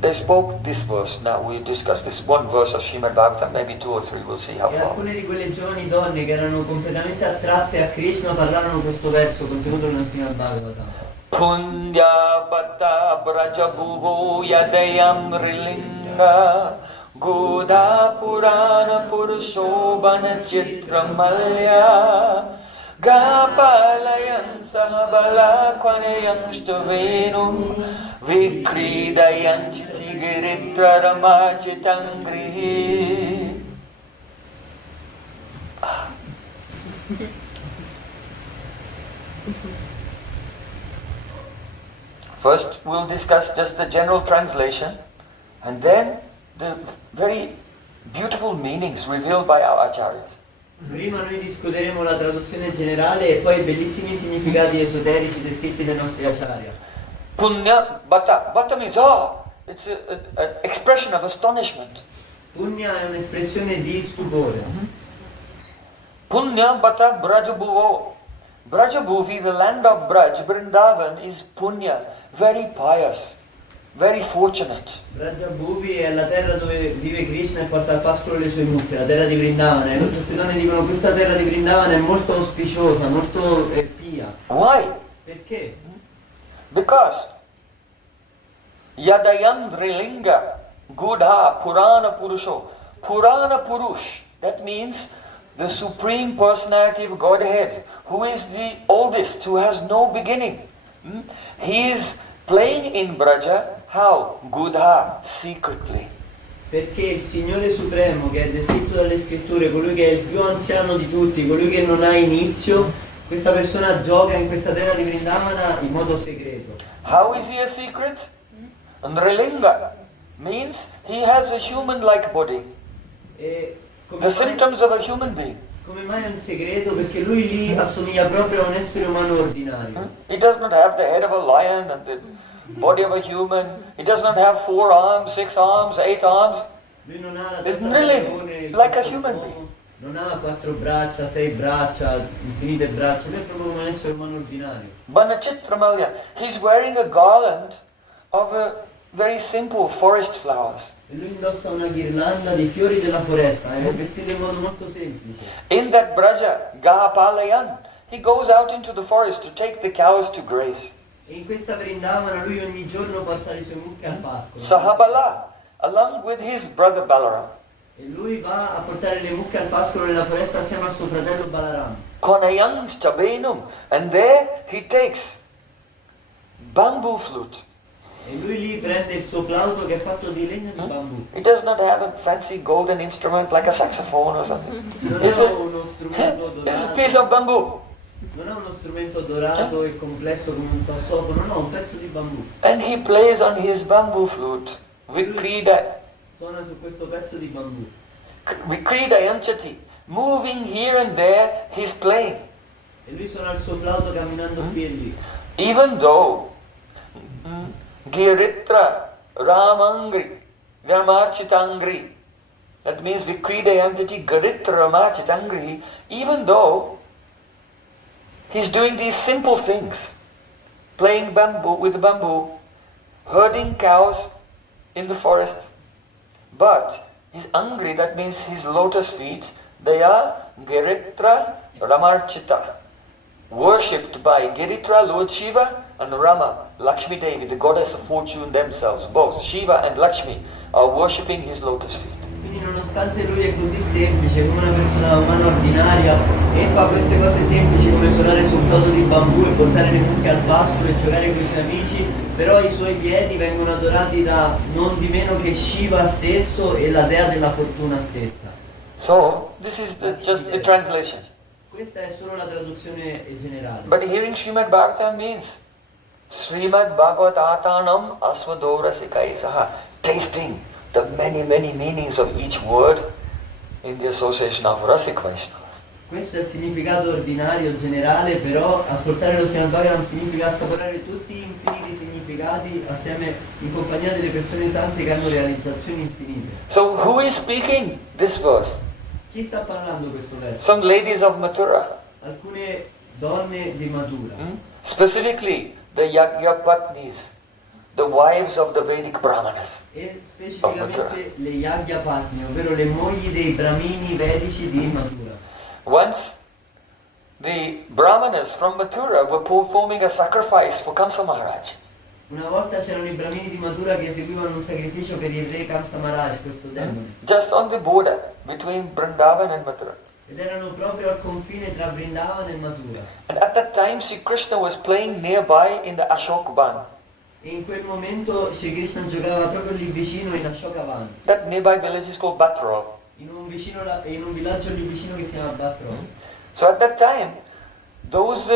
they spoke this verse. Now we discuss this one verse of Srimad-Bhagavatam, maybe 2 or 3, we'll see how E far. alcune di quelle giovani donne che erano completamente attratte a Krishna parlarono questo verso contenuto nel Srimad-Bhagavatam. Punya bata braja bhuvo yadayam rilinga Goda purana purushobana chitramalya Gapalayan sahabala kvanayam shtavenum Vikridayan chitigiritra ramachitangrihi. First, we'll discuss just the general translation, and then the very beautiful meanings revealed by our acharyas. Prima noi discuteremo la traduzione generale e poi i bellissimi significati esoterici descritti dai nostri acharya. Punya bata. Bata means, oh, it's an expression of astonishment. Punya è un'espressione di stupore. Punya bata brajabhuvo. Brajabhuvi, the land of Braj, Vrindavan, is punya, very pious, very fortunate. Brajabhuvi è la terra dove vive Krishna e porta al pascolo le sue mucche, la terra di Vrindavana. E queste donne dicono questa terra di Vrindavana è molto auspiciosa, molto pia. Why? Perché? Because Yadayam Drilinga Gudha Purana Purusho. Purana Purush, that means the Supreme Personality of Godhead, who is the oldest, who has no beginning. He is playing in Braja, how? Gudha, secretly. Perché il Signore Supremo, che è descritto dalle scritture, colui che è il più anziano di tutti, colui che non ha inizio, questa persona gioca in questa terra di Vrindavana in modo segreto. How is he a secret? Nrilinga means he has a human-like body, E come the mai, symptoms of a human being. come mai è un segreto? Perché lui lì assomiglia proprio a un essere umano ordinario. He does not have the head of a lion and the body of a human. He does not have 4 arms, 6 arms, 8 arms. Lui non ha la It's testa really del leone, il like a corpo human d'uomo, being. non ha 4 braccia, 6 braccia, infinite braccia, lui è proprio un essere umano ordinario. Banachitramalya. He's wearing a garland of a very simple forest flowers. E lui indossa una ghirlanda di fiori della foresta, è vestito in modo molto semplice. In that Braja, Gahapalayan, he goes out into the forest to take the cows to graze. E in questa Vrindavana lui ogni giorno porta le sue mucche al pascolo. Sahabala, along with his brother Balaram. E lui va a portare le mucche al pascolo nella foresta assieme al suo fratello Balaram. Konayam Stabenum, and there he takes bamboo flute. E lui lì prende il suo flauto che è fatto di legno di bambù. He does not have a fancy golden instrument like a saxophone or something. Non It's ha a, uno strumento it's a dorato. piece of bamboo. Non ha uno strumento dorato e complesso come un sassofono, no, un pezzo di bambù. And he plays on his bamboo flute. Vikrida, Suona su questo pezzo di bambù. Vikrida Yanchati. Moving here and there, he's playing. E lui suona il suo flauto camminando qui e lì. Even though Giritra Ramangri Ramarchitangri, that means Vikrida Yanchati Giritra Ramarchitangri, even though he's doing these simple things, playing bamboo with bamboo, herding cows in the forest, but his angri, that means his lotus feet, they are Giritra Ramarchita, worshipped by Giritra, Lord Shiva, and Rama, Lakshmi Devi, the goddess of fortune themselves. Both Shiva and Lakshmi are worshipping his lotus feet. Quindi Quindi nonostante lui è così semplice, come una persona umana ordinaria, e fa queste cose semplici come suonare sul flauto di bambù e portare le mucche al pascolo e giocare con i suoi amici, però i suoi piedi vengono adorati da non di meno che Shiva stesso e la dea della fortuna stessa. So, this is just the translation. Questa è solo la traduzione generale. But hearing Srimad-Bhagavatam means Srimad-Bhagavatanam asvadorasikai-saha, tasting the many meanings of each word in the association of Rasik Vaishnavas. Questo è il significato ordinario generale, però ascoltare lo Srimad-Bhagavatam significa assaporare tutti gli infiniti significati assieme in compagnia delle persone sante che hanno realizzazioni infinite. So who is speaking this verse? Chi sta parlando questo verso? Some ladies of Mathura. Alcune donne di Mathura. Specifically the Yagyapatnis, the wives of the Vedic Brahmanas. E specificamente le Yagyapatni, ovvero le mogli dei Brahmini vedici di Mathura. Once the Brahmanas from Mathura were performing a sacrifice for Kamsa Maharaj. Una volta c'erano i Brahmini di Mathura che eseguivano un sacrificio per il re Kamsa Maharaj, questo demone. Just on the border between Vrindavan and Mathura. Ed erano proprio al confine tra Vrindavan e Mathura. And at that time Sri Krishna was playing nearby in the Ashok Ban. E in quel momento Shri Krishna giocava proprio lì vicino in Ashokavan. That nearby village is called Batrol. In un villaggio lì vicino che si chiama Batrol. So at that time, those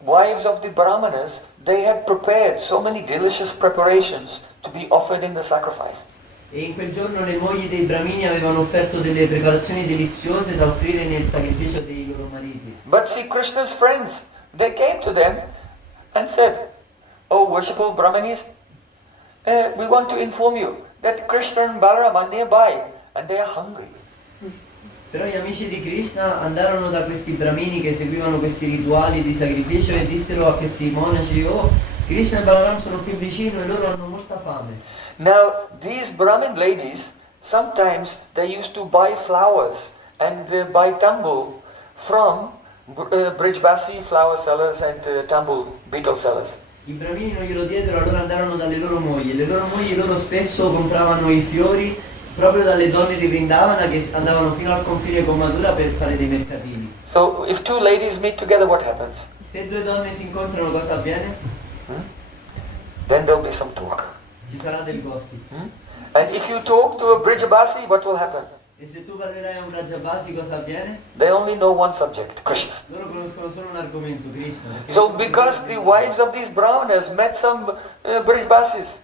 wives of the Brahmanas, they had prepared so many delicious preparations to be offered in the sacrifice. E in quel giorno le mogli dei Brahmini avevano offerto delle preparazioni deliziose da offrire nel sacrificio dei loro mariti. But Sri Krishna's friends, they came to them and said, "Oh, worshipful Brahmanis, we want to inform you that Krishna and Balaram are nearby and they are hungry." Però gli amici di Krishna andarono da questi Brahmini che eseguivano questi rituali di sacrificio e dissero a questi monaci: "Oh, Krishna e Balaram sono qui vicino e loro hanno molta fame." Now, these Brahmin ladies, sometimes they used to buy flowers and buy tambul from Brijbasi flower sellers and tambul beetle sellers. I Brahmini non glielo diedero, allora andarono dalle loro mogli. Le loro mogli loro spesso compravano i fiori proprio dalle donne di Vrindavana che andavano fino al confine con Mathura per fare dei mercatini. So, if two ladies meet together, what happens? Se due donne si incontrano cosa avviene? Then there'll be some talk. Ci sarà del gossip. And if you talk to a Brijbasi, what will happen? E se tu parlerai a un Rajabasi cosa avviene? They only know one subject, Krishna. Loro conoscono solo un argomento, Krishna. So because the wives of these brahmanas met some Brijbasis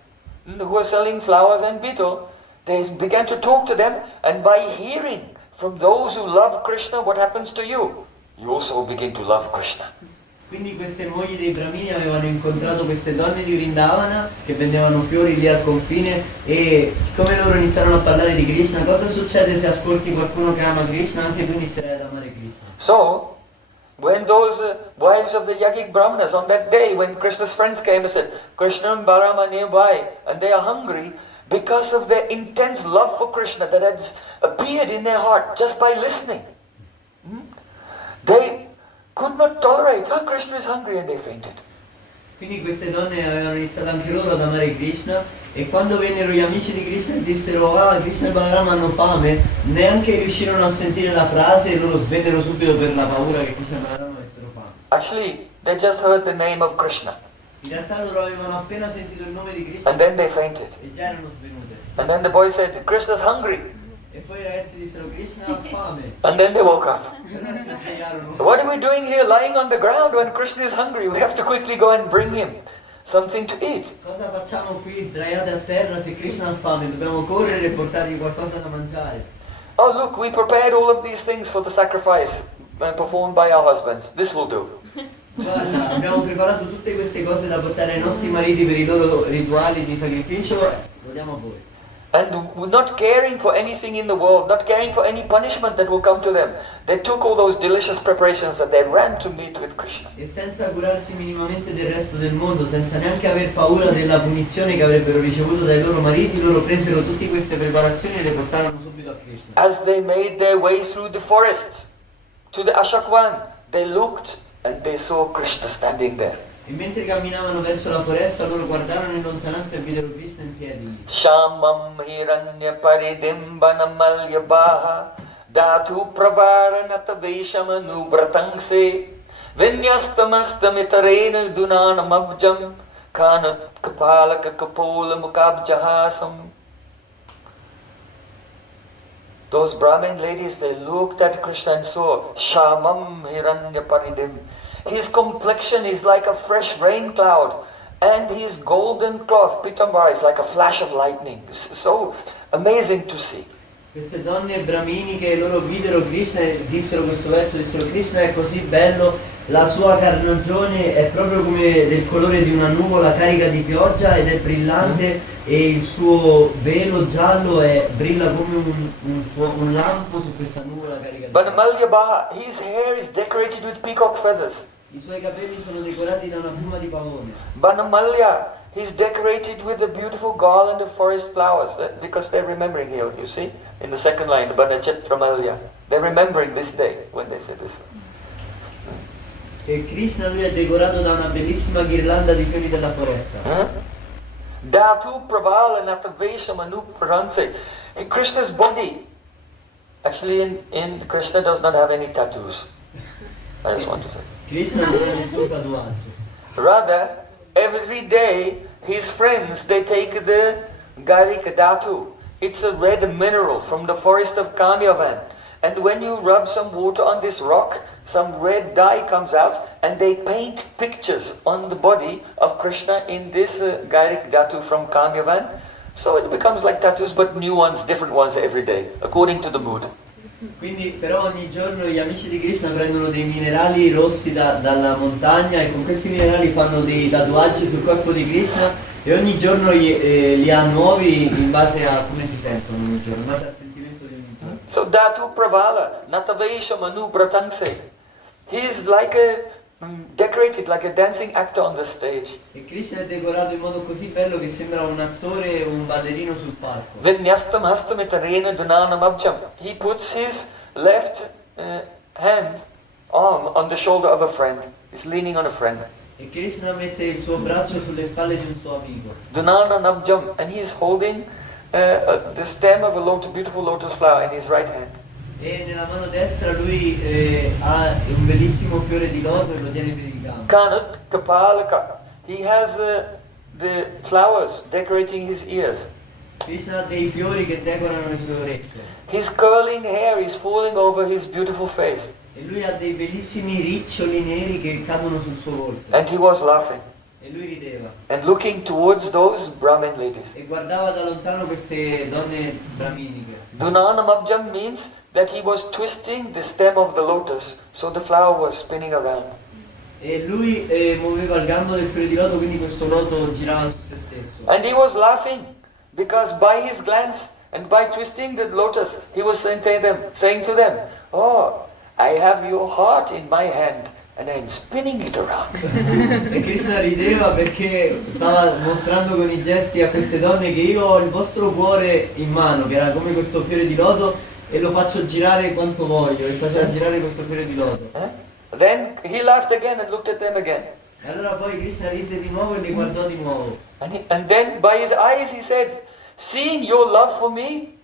who were selling flowers and beetle, they began to talk to them, and by hearing from those who love Krishna, what happens to you? You also begin to love Krishna. Quindi queste mogli dei Brahmini avevano incontrato queste donne di Vrindavana che vendevano fiori lì al confine, e siccome loro iniziarono a parlare di Krishna, cosa succede se ascolti qualcuno che ama Krishna? Anche tu inizierai ad amare Krishna. So, when those wives of the Yagic Brahmanas, on that day when Krishna's friends came and said, Krishna and Balaram are nearby and they are hungry, because of their intense love for Krishna that has appeared in their heart just by listening, they could not tolerate, Krishna is hungry, and they fainted. Quindi queste donne avevano iniziato anche loro ad amare Krishna, e quando vennero gli amici di Krishna e dissero Krishna e Balaram hanno fame, neanche riuscirono a sentire la frase e loro svennero subito per la paura che Krishna e Balaram avessero fame. Actually, they just heard the name of Krishna. In realtà loro avevano appena sentito il nome di Krishna And then they fainted. e già erano svenute. And then the boy said, Krishna's hungry. E poi i ragazzi dissero Krishna ha fame. And then they woke up. Allora si svegliarono. What are we doing here lying on the ground when Krishna is hungry? We have to quickly go and bring him something to eat. Cosa facciamo qui sdraiate a terra se Krishna ha fame? Dobbiamo correre e portargli qualcosa da mangiare. Oh look, we prepared all of these things for the sacrifice performed by our husbands. This will do. Guarda, abbiamo preparato tutte queste cose da portare ai nostri mariti per i loro rituali di sacrificio, lo diamo a voi. And not caring for anything in the world, not caring for any punishment that will come to them, they took all those delicious preparations and they ran to meet with Krishna. E senza curarsi minimamente del resto del mondo, senza neanche aver paura della punizione che avrebbero ricevuto dai loro mariti, loro presero tutte queste preparazioni e le portarono subito a Krishna. As they made their way through the forest to the Ashokvan, they looked and they saw Krishna standing there. E mentre camminavano verso la foresta, loro guardarono in lontananza e videro Krishna in piedi. Shamam hiranya paridim banamalya baha datu pravaranata veshamanu bratangse vinyastamastamittarena dunanamabjam kanat kapalaka kapola mukabjahasam. Those Brahmin ladies, they looked at Krishna and saw Shamam hiranya paridim. His complexion is like a fresh rain cloud, and his golden cloth, pitambara, is like a flash of lightning. It's so amazing to see. Queste donne brahminiche, loro videro Krishna e dissero questo verso, dissero Krishna è così bello, la sua carnagione è proprio come del colore di una nuvola carica di pioggia ed è brillante e il suo velo giallo brilla come un lampo su questa nuvola carica di pioggia. Banamalya Baha, his hair is decorated with peacock feathers. I suoi capelli sono decorati da una piuma di pavone. Banamalya, he's decorated with a beautiful garland of forest flowers, because they're remembering here, you see, in the second line, Banachitramalya. They're remembering this day when they say this. E Krishna lui è decorato da una bellissima ghirlanda di fiori della foresta. Dhatu Pravala Natavesha Manu Pranse. In Krishna's body, actually in Krishna does not have any tattoos. I just want to say. Krishna non ha nessun tatuaggio. Rather, every day his friends, they take the Garika Dhatu. It's a red mineral from the forest of Kamyavan. And when you rub some water on this rock, some red dye comes out, and they paint pictures on the body of Krishna in this Gairik Dhatu from Kamyavan. So it becomes like tattoos, but new ones, different ones every day, according to the mood. Quindi però ogni giorno gli amici di Krishna prendono dei minerali rossi dalla montagna e con questi minerali fanno dei tatuaggi sul corpo di Krishna e ogni giorno li ha nuovi in base a come si sentono ogni giorno, in base al sentimento di ogni giorno. So Dhatu Pravala, Natavesha Manu Pratangse. He is like decorated like a dancing actor on the stage. E Krishna è decorato in modo così bello che sembra un attore o un ballerino sul palco. Vinyastam hastamitarena dunanam abjam. He puts his left arm on the shoulder of a friend. He's leaning on a friend. E Krishna mette il suo braccio sulle spalle di un suo amico. Dunanam abjam, and he is holding the stem of a beautiful lotus flower in his right hand. E nella mano destra lui ha un bellissimo fiore di loto e lo tiene per il gambo. Kanat kapalaka. He has the flowers decorating his ears. Krishna ha dei fiori che decorano le sue orecchie. His curling hair is falling over his beautiful face. E lui ha dei bellissimi riccioli neri che cadono sul suo volto. And he was laughing E lui rideva. and looking towards those Brahmin ladies. E guardava da lontano queste donne brahminiche. Dunanam abjam means that he was twisting the stem of the lotus, so the flower was spinning around. E lui muoveva il gambo del fiore di loto, quindi questo loto girava su se stesso. And he was laughing because by his glance and by twisting the lotus, he was saying to them, "Oh, I have your heart in my hand and I'm spinning it around." E Krishna rideva perché stava mostrando con i gesti a queste donne che io ho il vostro cuore in mano, che era come questo fiore di loto, e lo faccio girare quanto voglio, e faceva girare questo fiore di loto. Then he laughed again and looked at them again. E allora poi Krishna rise di nuovo e li guardò di nuovo. And then by his eyes he said, "Seeing your love for me,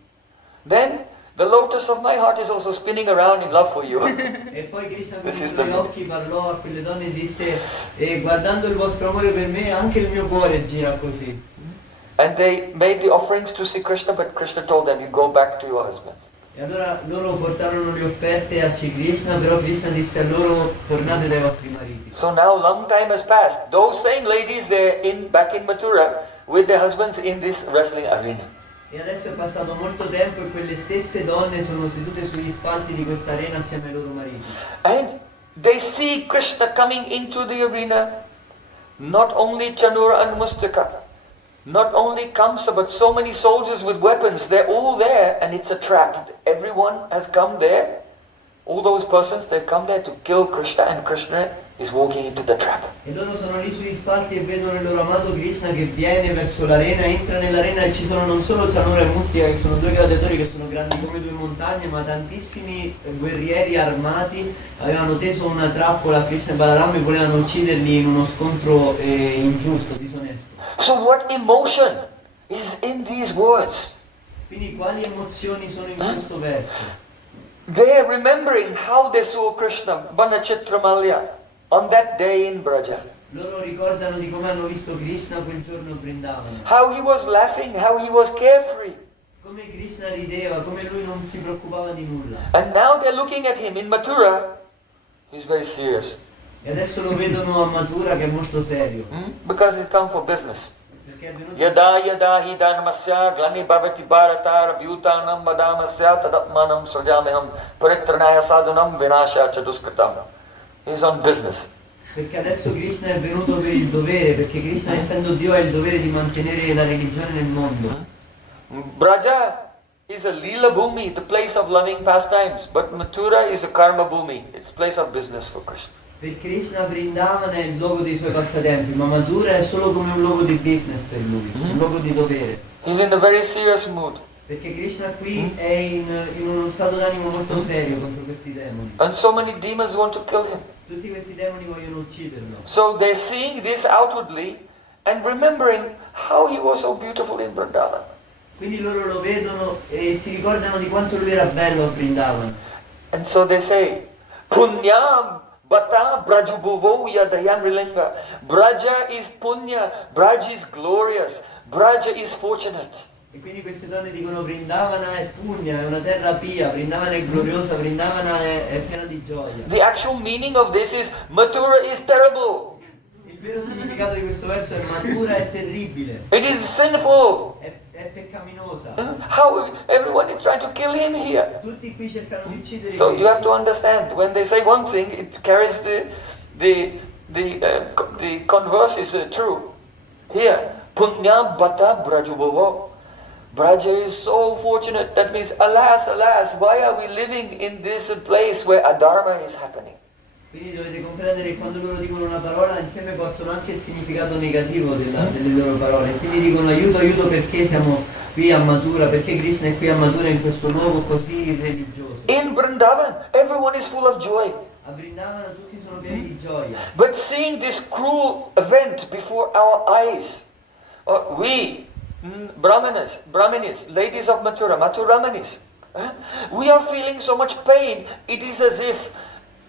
then the lotus of my heart is also spinning around in love for you." E poi Krishna con i suoi occhi parlò a quelle donne e disse, guardando il vostro amore per me, anche il mio cuore gira così. And they made the offerings to Sri Krishna, but Krishna told them, "You go back to your husbands." E allora loro portarono le offerte a Sri Krishna, però Krishna disse a loro, tornate dai vostri mariti. So now long time has passed. Those same ladies, they're back in Mathura with their husbands in this wrestling arena. E adesso è passato molto tempo e quelle stesse donne sono sedute sugli spalti di questa arena assieme ai loro mariti. And they see Krishna coming into the arena, not only Chanura and Mustaka, not only Kamsa, but so many soldiers with weapons, they're all there, and it's a trap. Everyone has come there, all those persons, they've come there to kill Krishna, and Krishna is walking into the trap. E loro sono lì sugli spalti e vedono il loro amato Krishna che viene verso l'arena, entra nell'arena e ci sono non solo Chanura e Mustika che sono due gladiatori che sono grandi come due montagne, ma tantissimi guerrieri armati avevano teso una trappola a Krishna e Balaram e volevano ucciderli in uno scontro ingiusto, disonesto. So what emotion is in these words? Quindi quali emozioni sono in questo verso? They are remembering how they saw Krishna, Banachitramalya, on that day in Braja. Loro ricordano di come hanno visto Krishna quel giorno a Vrindavana. How he was laughing, how he was carefree. Come Krishna rideva, come lui non si preoccupava di nulla. And now they're looking at him in Mathura, he's very serious. E adesso lo vedono a Mathura che è molto serio. Because he come for business. Perché è venuto Yada yada hi dharmasya glani bhavati bharata bhutanam vadamasya tadatmanam srajameham paritranaya sadhanam vinasha chaduskritam. He's on business. Perché adesso Krishna è venuto per il dovere, perché Krishna essendo Dio ha il dovere di mantenere la religione nel mondo. Braja is a lila bhumi, the place of loving pastimes, but Mathura is a karma bhumi, it's place of business for Krishna. Per Krishna Vrindavana è il luogo dei suoi passatempi, ma Mathura è solo come un luogo di business per lui, un luogo di dovere. He's in a very serious mood. Perché Krishna qui è in uno stato d'animo molto serio contro questi demoni. And so many demons want to kill him. Tutti questi demoni vogliono ucciderlo. So they're seeing this outwardly and remembering how he was so beautiful in Vrindavan. Quindi loro lo vedono e si ricordano di quanto lui era bello a Vrindavana. And so they say, Punyam Bata Brajubhuvo Yadayam Rilinga. Braja is Punya, Braja is glorious, Braja is fortunate. E quindi queste donne dicono Vrindavana è pugna, è una terra pia, Vrindavana è gloriosa, Vrindavana è piena di gioia. The actual meaning of this is Mathura is terrible. Il vero significato di questo verso è Mathura è terribile, It is sinful. è peccaminosa. How everyone is trying to kill him here. Tutti qui cercano di uccidere So you Krishna. have to understand, when they say one thing, it carries the converse is true. Here, Punya Bata Brajubhavo. Braja is so fortunate. That means, alas, alas, why are we living in this place where adharma is happening? Quindi dovete comprendere che quando loro dicono una parola insieme portano anche il significato negativo delle loro parole. Quindi dicono aiuto, aiuto perché siamo qui a Mathura, perché Krishna è qui a Mathura in questo luogo così religioso. In Vrindavan, everyone is full of joy. A Vrindavana tutti sono pieni di gioia. But seeing this cruel event before our eyes, we, Brahmanis, ladies of Mathura, Mathuramanis, we are feeling so much pain. It is as if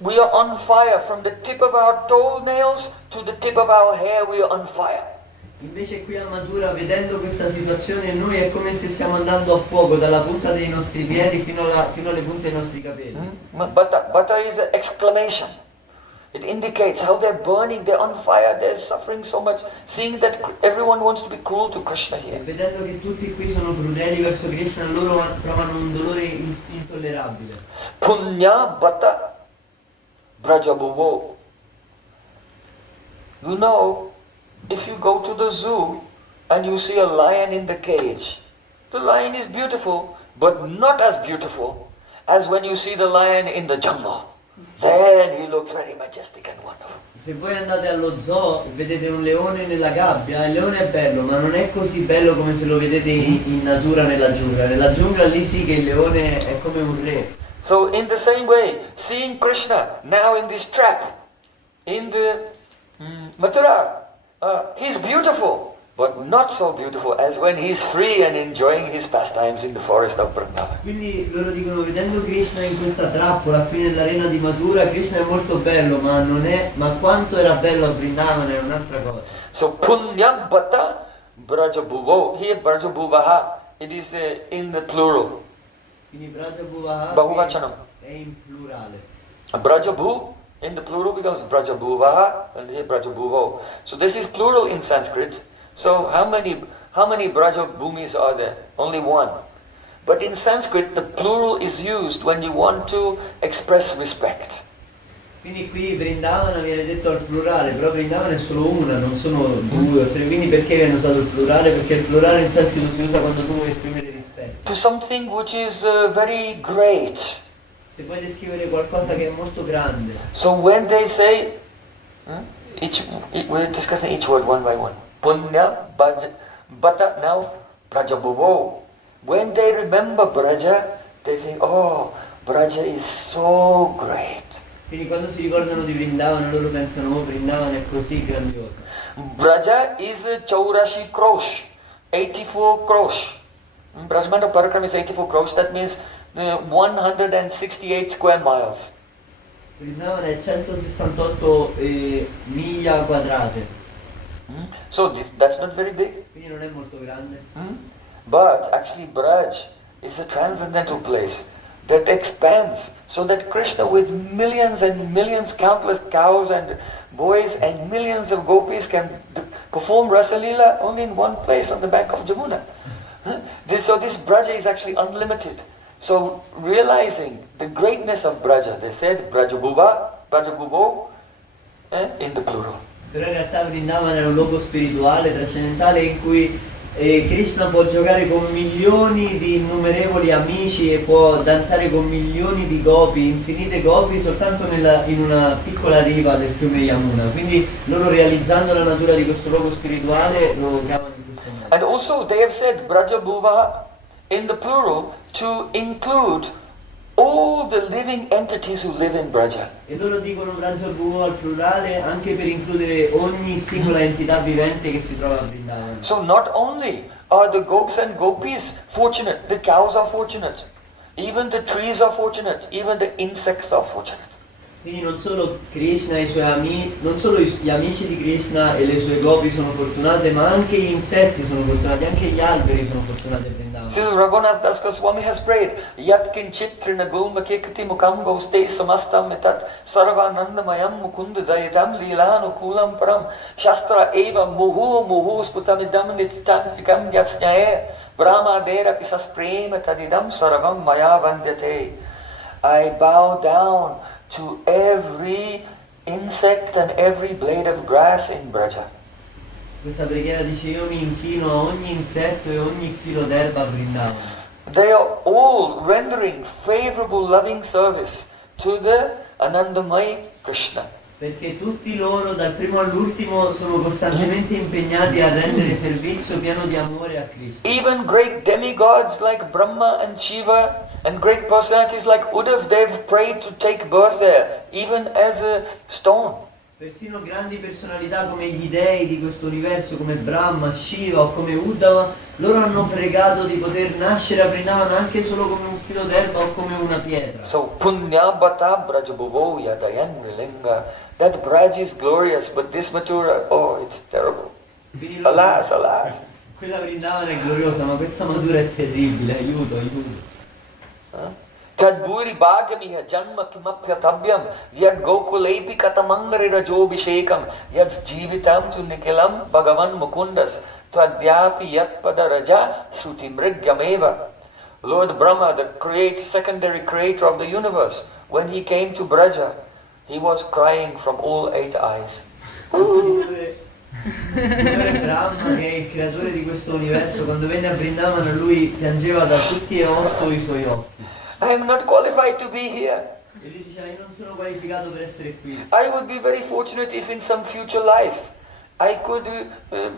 we are on fire. From the tip of our toenails to the tip of our hair, we are on fire. Invece qui a Mathura, vedendo questa situazione, noi è come se stiamo andando a fuoco dalla punta dei nostri piedi fino alle punte dei nostri capelli. Bata is an exclamation. It indicates how they're burning, they're on fire, they're suffering so much. Seeing that everyone wants to be cruel to Krishna E here. vedendo che tutti qui sono crudeli verso Krishna, loro provano un dolore intollerabile. Punya Bata Brajabhuvo. You know, if you go to the zoo and you see a lion in the cage, the lion is beautiful, but not as beautiful as when you see the lion in the jungle. Then he looks very majestic and wonderful. Se voi andate allo zoo e vedete un leone nella gabbia, il leone è bello, ma non è così bello come se lo vedete in natura nella giungla. Nella giungla lì sì che il leone è come un re. So in the same way, seeing Krishna now in this trap, in the Mathura, he's beautiful, but not so beautiful as when he's free and enjoying his pastimes in the forest of Vrindavan. Quindi loro dicono, vedendo Krishna in questa trappola qui nell'arena di Mathura, Krishna è molto bello, ma quanto era bello a Vrindavana è un'altra cosa. So Punyam Bata Brajabhuvo, here Brajabhuvaha, it is in the plural. Quindi Brajabhuvaha Bahuvachanam. è in plurale. Brajabhu in the plural becomes Brajabhuvaha and here Brajabhuvo. So this is plural in Sanskrit. So how many Brajabhumis are there? Only one. But in Sanskrit the plural is used when you want to express respect. Quindi qui Vrindavana viene detto al plurale, però Vrindavana è solo una, non sono due o tre. Quindi perché viene usato il plurale? Perché il plurale in sanscrito si usa quando tu vuoi esprimere rispetto. To something which is very great. Se vuoi descrivere qualcosa che è molto grande. So when they say We're discussing each word one by one. Punya, Bata, now Brajabhuvo. When they remember Braja, they think, oh, Braja is so great. Quindi quando si ricordano di Vrindavana, loro pensano, oh, Vrindavana è così grandioso. Braja is 84 crores, 84 crores. Brajmanda Parakram is 84 crores, that means 168 square miles. Vrindavana è 168 miglia quadrate. So that's not very big. Quindi non è molto grande. But actually Braj is a transcendental place that expands so that Krishna with millions and millions, countless cows and boys and millions of gopis can perform Rasa Leela only in one place on the bank of Jamuna. So this Braja is actually unlimited. So realizing the greatness of Braja, they said Brajabhuvo, in the plural. Però in realtà Vrindavana è un luogo spirituale, trascendentale, in cui Krishna può giocare con milioni di innumerevoli amici e può danzare con milioni di gopi, infinite gopi, soltanto in una piccola riva del fiume Yamuna. Quindi loro, realizzando la natura di questo luogo spirituale, lo chiamano in questo modo. And also they have said Brajabhuva in the plural to include all the living entities who live in Braja. E loro dicono Brajabhuva al plurale anche per includere ogni singola entità vivente che si trova a Vrindavana. So not only are the gopis and gopis fortunate, the cows are fortunate, even the trees are fortunate, even the insects are fortunate. Quindi non solo Krishna e i suoi amici, non solo gli amici di Krishna e le sue gopi sono fortunate, ma anche gli insetti sono fortunati, anche gli alberi sono fortunati a Vrindavana. See, Raghunath Das Goswami has prayed, Yat kinchit trinagulma kekati mukam goste samastam etat sarvanandamayam mukunda dayatam leelanu kulam param shastra eva muhu sputamidam nitstansikam yatsnyae brahmadera pisas prema tadidam sarvam maya vandyate. I bow down to every insect and every blade of grass in Braja. Questa preghiera dice: io mi inchino a ogni insetto e ogni filo d'erba a Vrindavana. They are all rendering favorable loving service to the Anandamai Krishna. Perché tutti loro, dal primo all'ultimo, sono costantemente impegnati a rendere servizio pieno di amore a Krishna. Even great demigods like Brahma and Shiva and great personalities like Uddhav, they've prayed to take birth there, even as a stone. Persino grandi personalità come gli dei di questo universo, come Brahma, Shiva o come Uddhava, loro hanno pregato di poter nascere a Vrindavana anche solo come un filo d'erba o come una pietra. So, Punyabhata Brajabhuvo Yadayan Vilinga. That Braj is glorious, but this Mathura, oh, it's terrible. Alas, alas. Quella Vrindavana è gloriosa, ma questa Mathura è terribile, aiuto. Tadburi bhagamiha janma kimapyatabyam yad gokulepi katamangari rajobhishekam yad jivitam tu nikilam bhagavan mukundas tadyapi yat padaraja shruti mrigyameva. Lord Brahma, the secondary creator of the universe, when he came to Braja, he was crying from all 8 eyes. Signore Brahma, che è il creatore di questo universo, quando venne a Vrindavana lui piangeva da tutti e 8 i suoi occhi. I am not qualified to be here. E lui diceva: io non sono qualificato per essere qui. I would be very fortunate if in some future life I could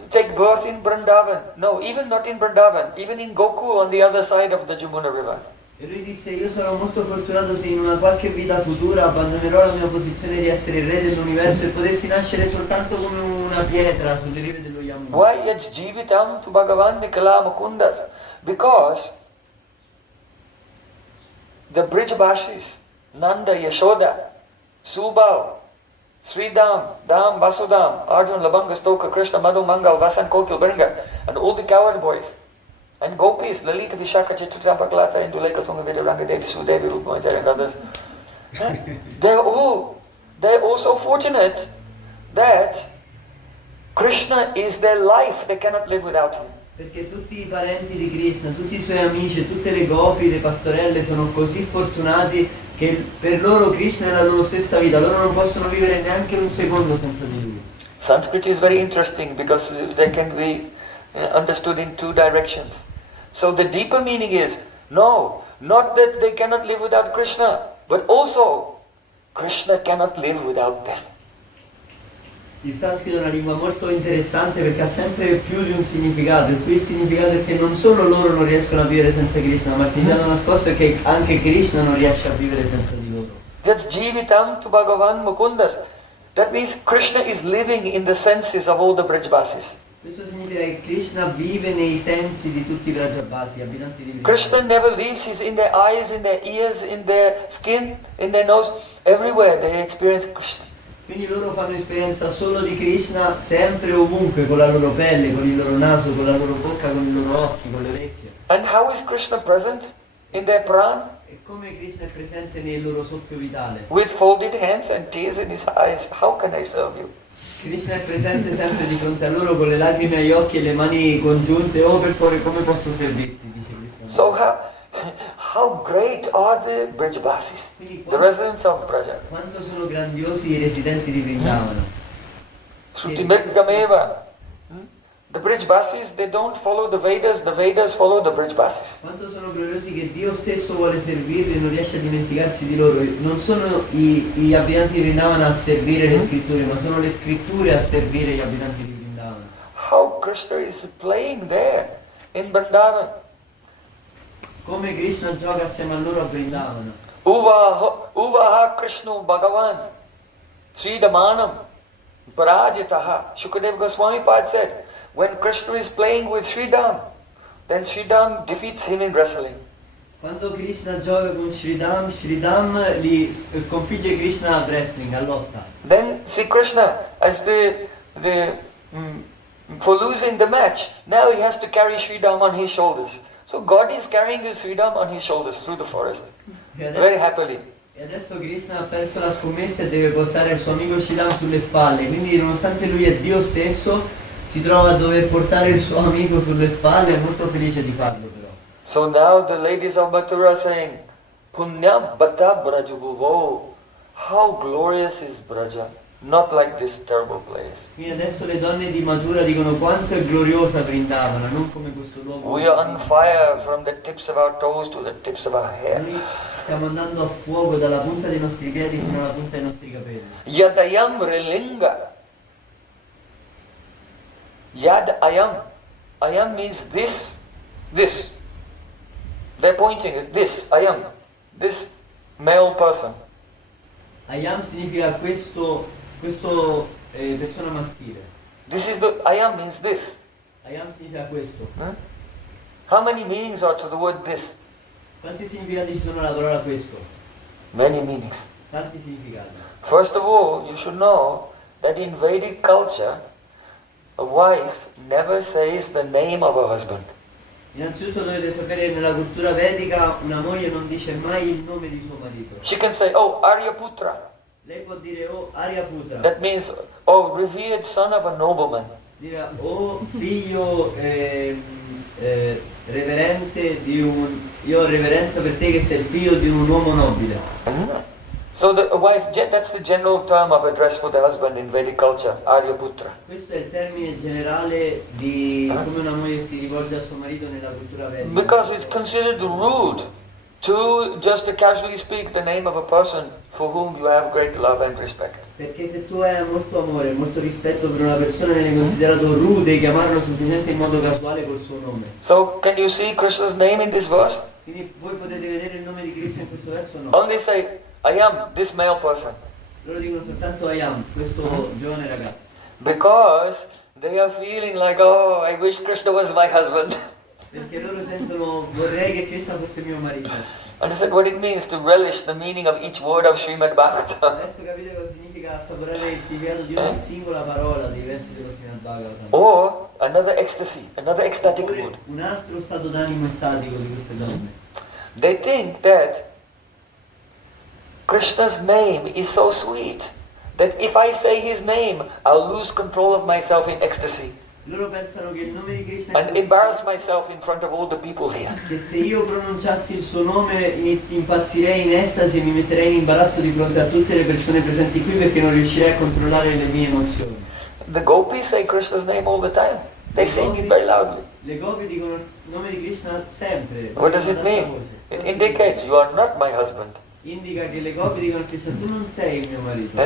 take birth in Vrindavan. No, even not in Vrindavan, even in Gokul on the other side of the Jamuna river. E lui disse: io sarò molto fortunato se in una qualche vita futura abbandonerò la mia posizione di essere il re dell'universo e potessi nascere soltanto come una pietra sulle rive dello Yamuna. Why yat jivitam tu Bhagavan Nikala Mukundas? Because the Brijbashis, Nanda, Yashoda, Subal, Sridam, Dam, Vasudam, Arjun, Labanga, Stoka, Krishna, Madhu, Mangal, Vasan, Kokil, Bringa, and all the coward boys, and gopis, Lalita, Vishaka, Chitutampaklata, Induleka, Tunga, Viduranga, Devi, Sudevi, Rupamachari, and others. They're all so fortunate that Krishna is their life. They cannot live without him. Perché tutti i parenti di Krishna, tutti i suoi amici, tutte le gopi, le pastorelle sono così fortunati che per loro Krishna è la loro stessa vita, loro non possono vivere neanche un secondo senza di lui. Sanskrit is very interesting because they can be understood in 2 directions. So the deeper meaning is, no, not that they cannot live without Krishna, but also Krishna cannot live without them. Il sanscrito è una lingua molto interessante perché ha sempre più di un significato, e qui il significato è che non solo loro non riescono a vivere senza Krishna, ma il significato nascosto è che anche Krishna non riesce a vivere senza di loro. That's Jivitam tu Bhagavan Mukundas. That means Krishna is living in the senses of all the Brajbasis. Questo significa che Krishna vive nei sensi di tutti i Vrajabhasi, abitanti di Vrindavana. Krishna never leaves, he's in their eyes, in their ears, in their skin, in their nose, everywhere they experience Krishna. Quindi loro fanno esperienza solo di Krishna sempre ovunque, con la loro pelle, con il loro naso, con la loro bocca, con i loro occhi, con le orecchie. And how is Krishna present in their pran? E come Krishna è presente nel loro soffio vitale? With folded hands and tears in his eyes. How can I serve you? Krishna è presente sempre di fronte a loro con le lacrime agli occhi e le mani congiunte. Oh, per favore, come posso servirti? Dice Krishna. So how great are the Brajbasis, the residents of Braja? Quanto sono grandiosi i residenti di Vrindavana. Shrutimeggameva. The Brajbasis, they don't follow the Vedas follow the Brajbasis. Quanto sono gloriosi che Dio stesso vuole servirli e non riesce a dimenticarsi di loro. Non sono gli abitanti di Vrindavana a servire le scritture, ma sono le scritture a servire gli abitanti di Vrindavana. How Krishna is playing there in Vrindavan. Come Krishna gioca assieme a loro a Vrindavana. Uvaha Krishna Bhagavan Sridamanam Parajitaha. Shukadeva Goswami Pad said, when Krishna is playing with Sridham, then Sridham defeats him in wrestling. Quando Krishna gioca con Sridham, Sridham li sconfigge Krishna a wrestling, a lotta. Then see Krishna as for losing the match, now he has to carry Sridham on his shoulders. So God is carrying his Sridham on his shoulders through the forest, very happily. E adesso Krishna ha perso la scommessa e deve portare il suo amico Sridham sulle spalle, quindi nonostante lui è Dio stesso, si trova a dover portare il suo amico sulle spalle, è molto felice di farlo però. So now the ladies of Mathura are saying, Punya Bata Brajabuvo, how glorious is Braja, not like this terrible place. Quindi adesso le donne di Mathura dicono quanto è gloriosa Vrindavana, non come questo luogo. We are on fire from the tips of our toes to the tips of our hair. Noi stiamo andando a fuoco dalla punta dei nostri piedi fino alla punta dei nostri capelli. Yadayam Relinga. Yad Ayam. Ayam means this. They're pointing at this, Ayam. This male person. Ayam significa questo persona maschile. This is the, Ayam means this. Ayam significa questo. How many meanings are to the word this? Quanti significati ci sono alla parola questo? Many meanings. Tanti significati. First of all, you should know that in Vedic culture, a wife never says the name of her husband. Innanzitutto dovete sapere che nella cultura vedica una moglie non dice mai il nome di suo marito. She can say, oh, Aryaputra. Lei può dire oh Aryaputra. That means, oh, revered son of a nobleman. Significa oh figlio reverente di un... Io ho reverenza per te che sei il figlio di un uomo nobile. So the wife, that's the general term of address for the husband in Vedic culture, Aryaputra. Questo è il termine generale di come una moglie si rivolge a suo marito nella cultura vedica. Because it's considered rude to just to casually speak the name of a person for whom you have great love and respect. Perché se tu hai molto amore e molto rispetto per una persona viene considerato rude chiamarlo semplicemente in modo casuale col suo nome. So can you see Krishna's name in this verse? Quindi voi potete vedere il nome di Krishna in questo verso o no? Only say, I am this male person. Loro dicono soltanto Ayam, questo giovane ragazzo. Because they are feeling like, oh, I wish Krishna was my husband. Perché loro sentono, vorrei che Krishna fosse mio marito. Understand what it means to relish the meaning of each word of Srimad-Bhagavatam. Adesso capite cosa significa assaporare il significato di ogni singola parola dei versi dello Srimad-Bhagavatam. Or another ecstasy, another ecstatic Oppure mood. un altro stato d'animo estatico di queste donne. They think that Krishna's name is so sweet that if I say his name, I'll lose control of myself in ecstasy Loro pensano che il nome di Krishna and embarrass myself in front of all the people here. che se io pronunciassi il suo nome impazzirei in estasi e mi metterei in imbarazzo di fronte a tutte le persone presenti qui perché non riuscirei a controllare le mie emozioni. The gopis say Krishna's name all the time. They sing it very loudly. Le gopi dicono il nome di Krishna sempre. What does it mean? It indicates you are not my husband. indica che le coppie dicono a Krishna tu non sei il mio marito.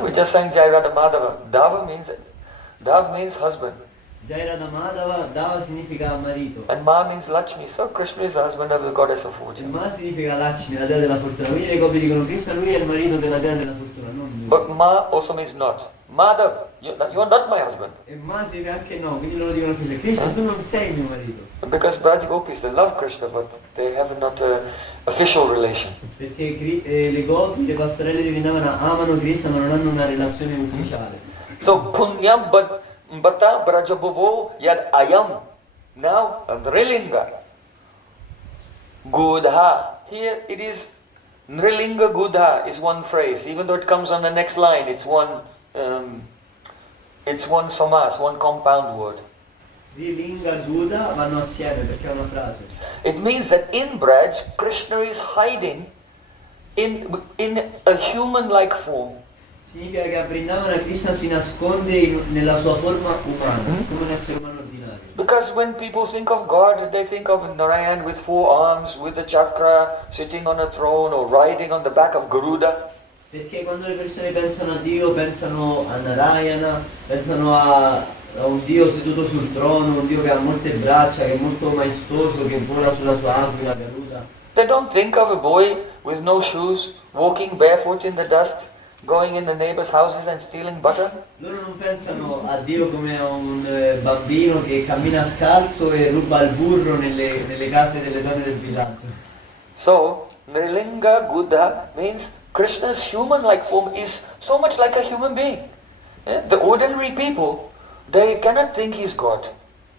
We just sang Jai Radha Madhava. Dav means husband. Jai Radha Madhava, Dava significa marito. And Ma means Lakshmi. So Krishna is the husband of the goddess of E fortune. Ma significa Lakshmi, la dea della fortuna. Quindi le coppie dicono Krishna, lui è il marito della dea della fortuna, non lui. But Ma also means not. Madhav, you are not my husband. E Ma significa anche no, quindi loro dicono a Krishna, Krishna tu non sei il mio marito. Because Braj Gopis, they love Krishna, but they have not an official relation. Perché le gopi, le pastorelle di Vrindavana amano Krishna ma non hanno una relazione ufficiale. So Punyam Bata Brajabhavo Yad Ayam. Now Nrilinga. Gudha. Here it is Nrilinga Gudha is one phrase. Even though it comes on the next line, it's one samas, one compound word. Rilinga e Buddha vanno assieme perché è una frase. It means that in Braj, Krishna is hiding in a human-like form. Significa che a Vrindavana Krishna si nasconde nella sua forma umana, come un essere umano ordinario. Because when people think of God, they think of Narayan with 4 arms, with a chakra, sitting on a throne or riding on the back of Garuda. Perché quando le persone pensano a Dio, pensano a Narayana, pensano a un Dio seduto sul trono, un Dio che ha molte braccia, che è molto maestoso, che vola sulla sua aquila Garuda. They don't think of a boy with no shoes, walking barefoot in the dust, going in the neighbors' houses and stealing butter. Loro non pensano a Dio come a un bambino che cammina scalzo e ruba il burro nelle case delle donne del villaggio. So, Nrilinga Buddha means Krishna's human-like form is so much like a human being. The ordinary people, they cannot think he's God.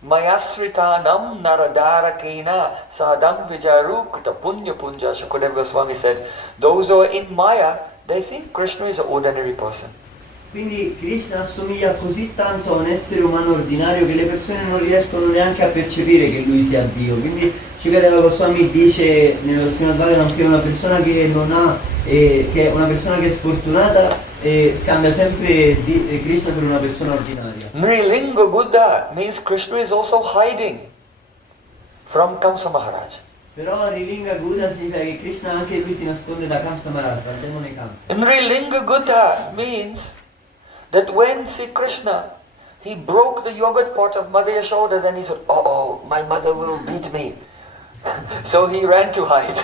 Mayasritanam naradara kena sadam vijarukta punya punja. Shukadeva Goswami said, those who are in Maya, they think Krishna is an ordinary person. Quindi Krishna assomiglia così tanto a un essere umano ordinario che le persone non riescono neanche a percepire che lui sia Dio. Quindi Shukadeva Goswami dice nello Srimad-Bhagavatam che una persona che non ha, che è una persona che è sfortunata scambia sempre Krishna per una persona ordinaria. Nrilinga Buddha means Krishna is also hiding from Kamsa Maharaj. Però Rilinga Buddha significa che Krishna anche lui si nasconde da Kamsa Maharaj, dal demone Kamsa. Nrilinga Buddha means that when Sri Krishna, he broke the yogurt pot of Mother Yashoda, then he said, oh, my mother will beat me. So he ran to hide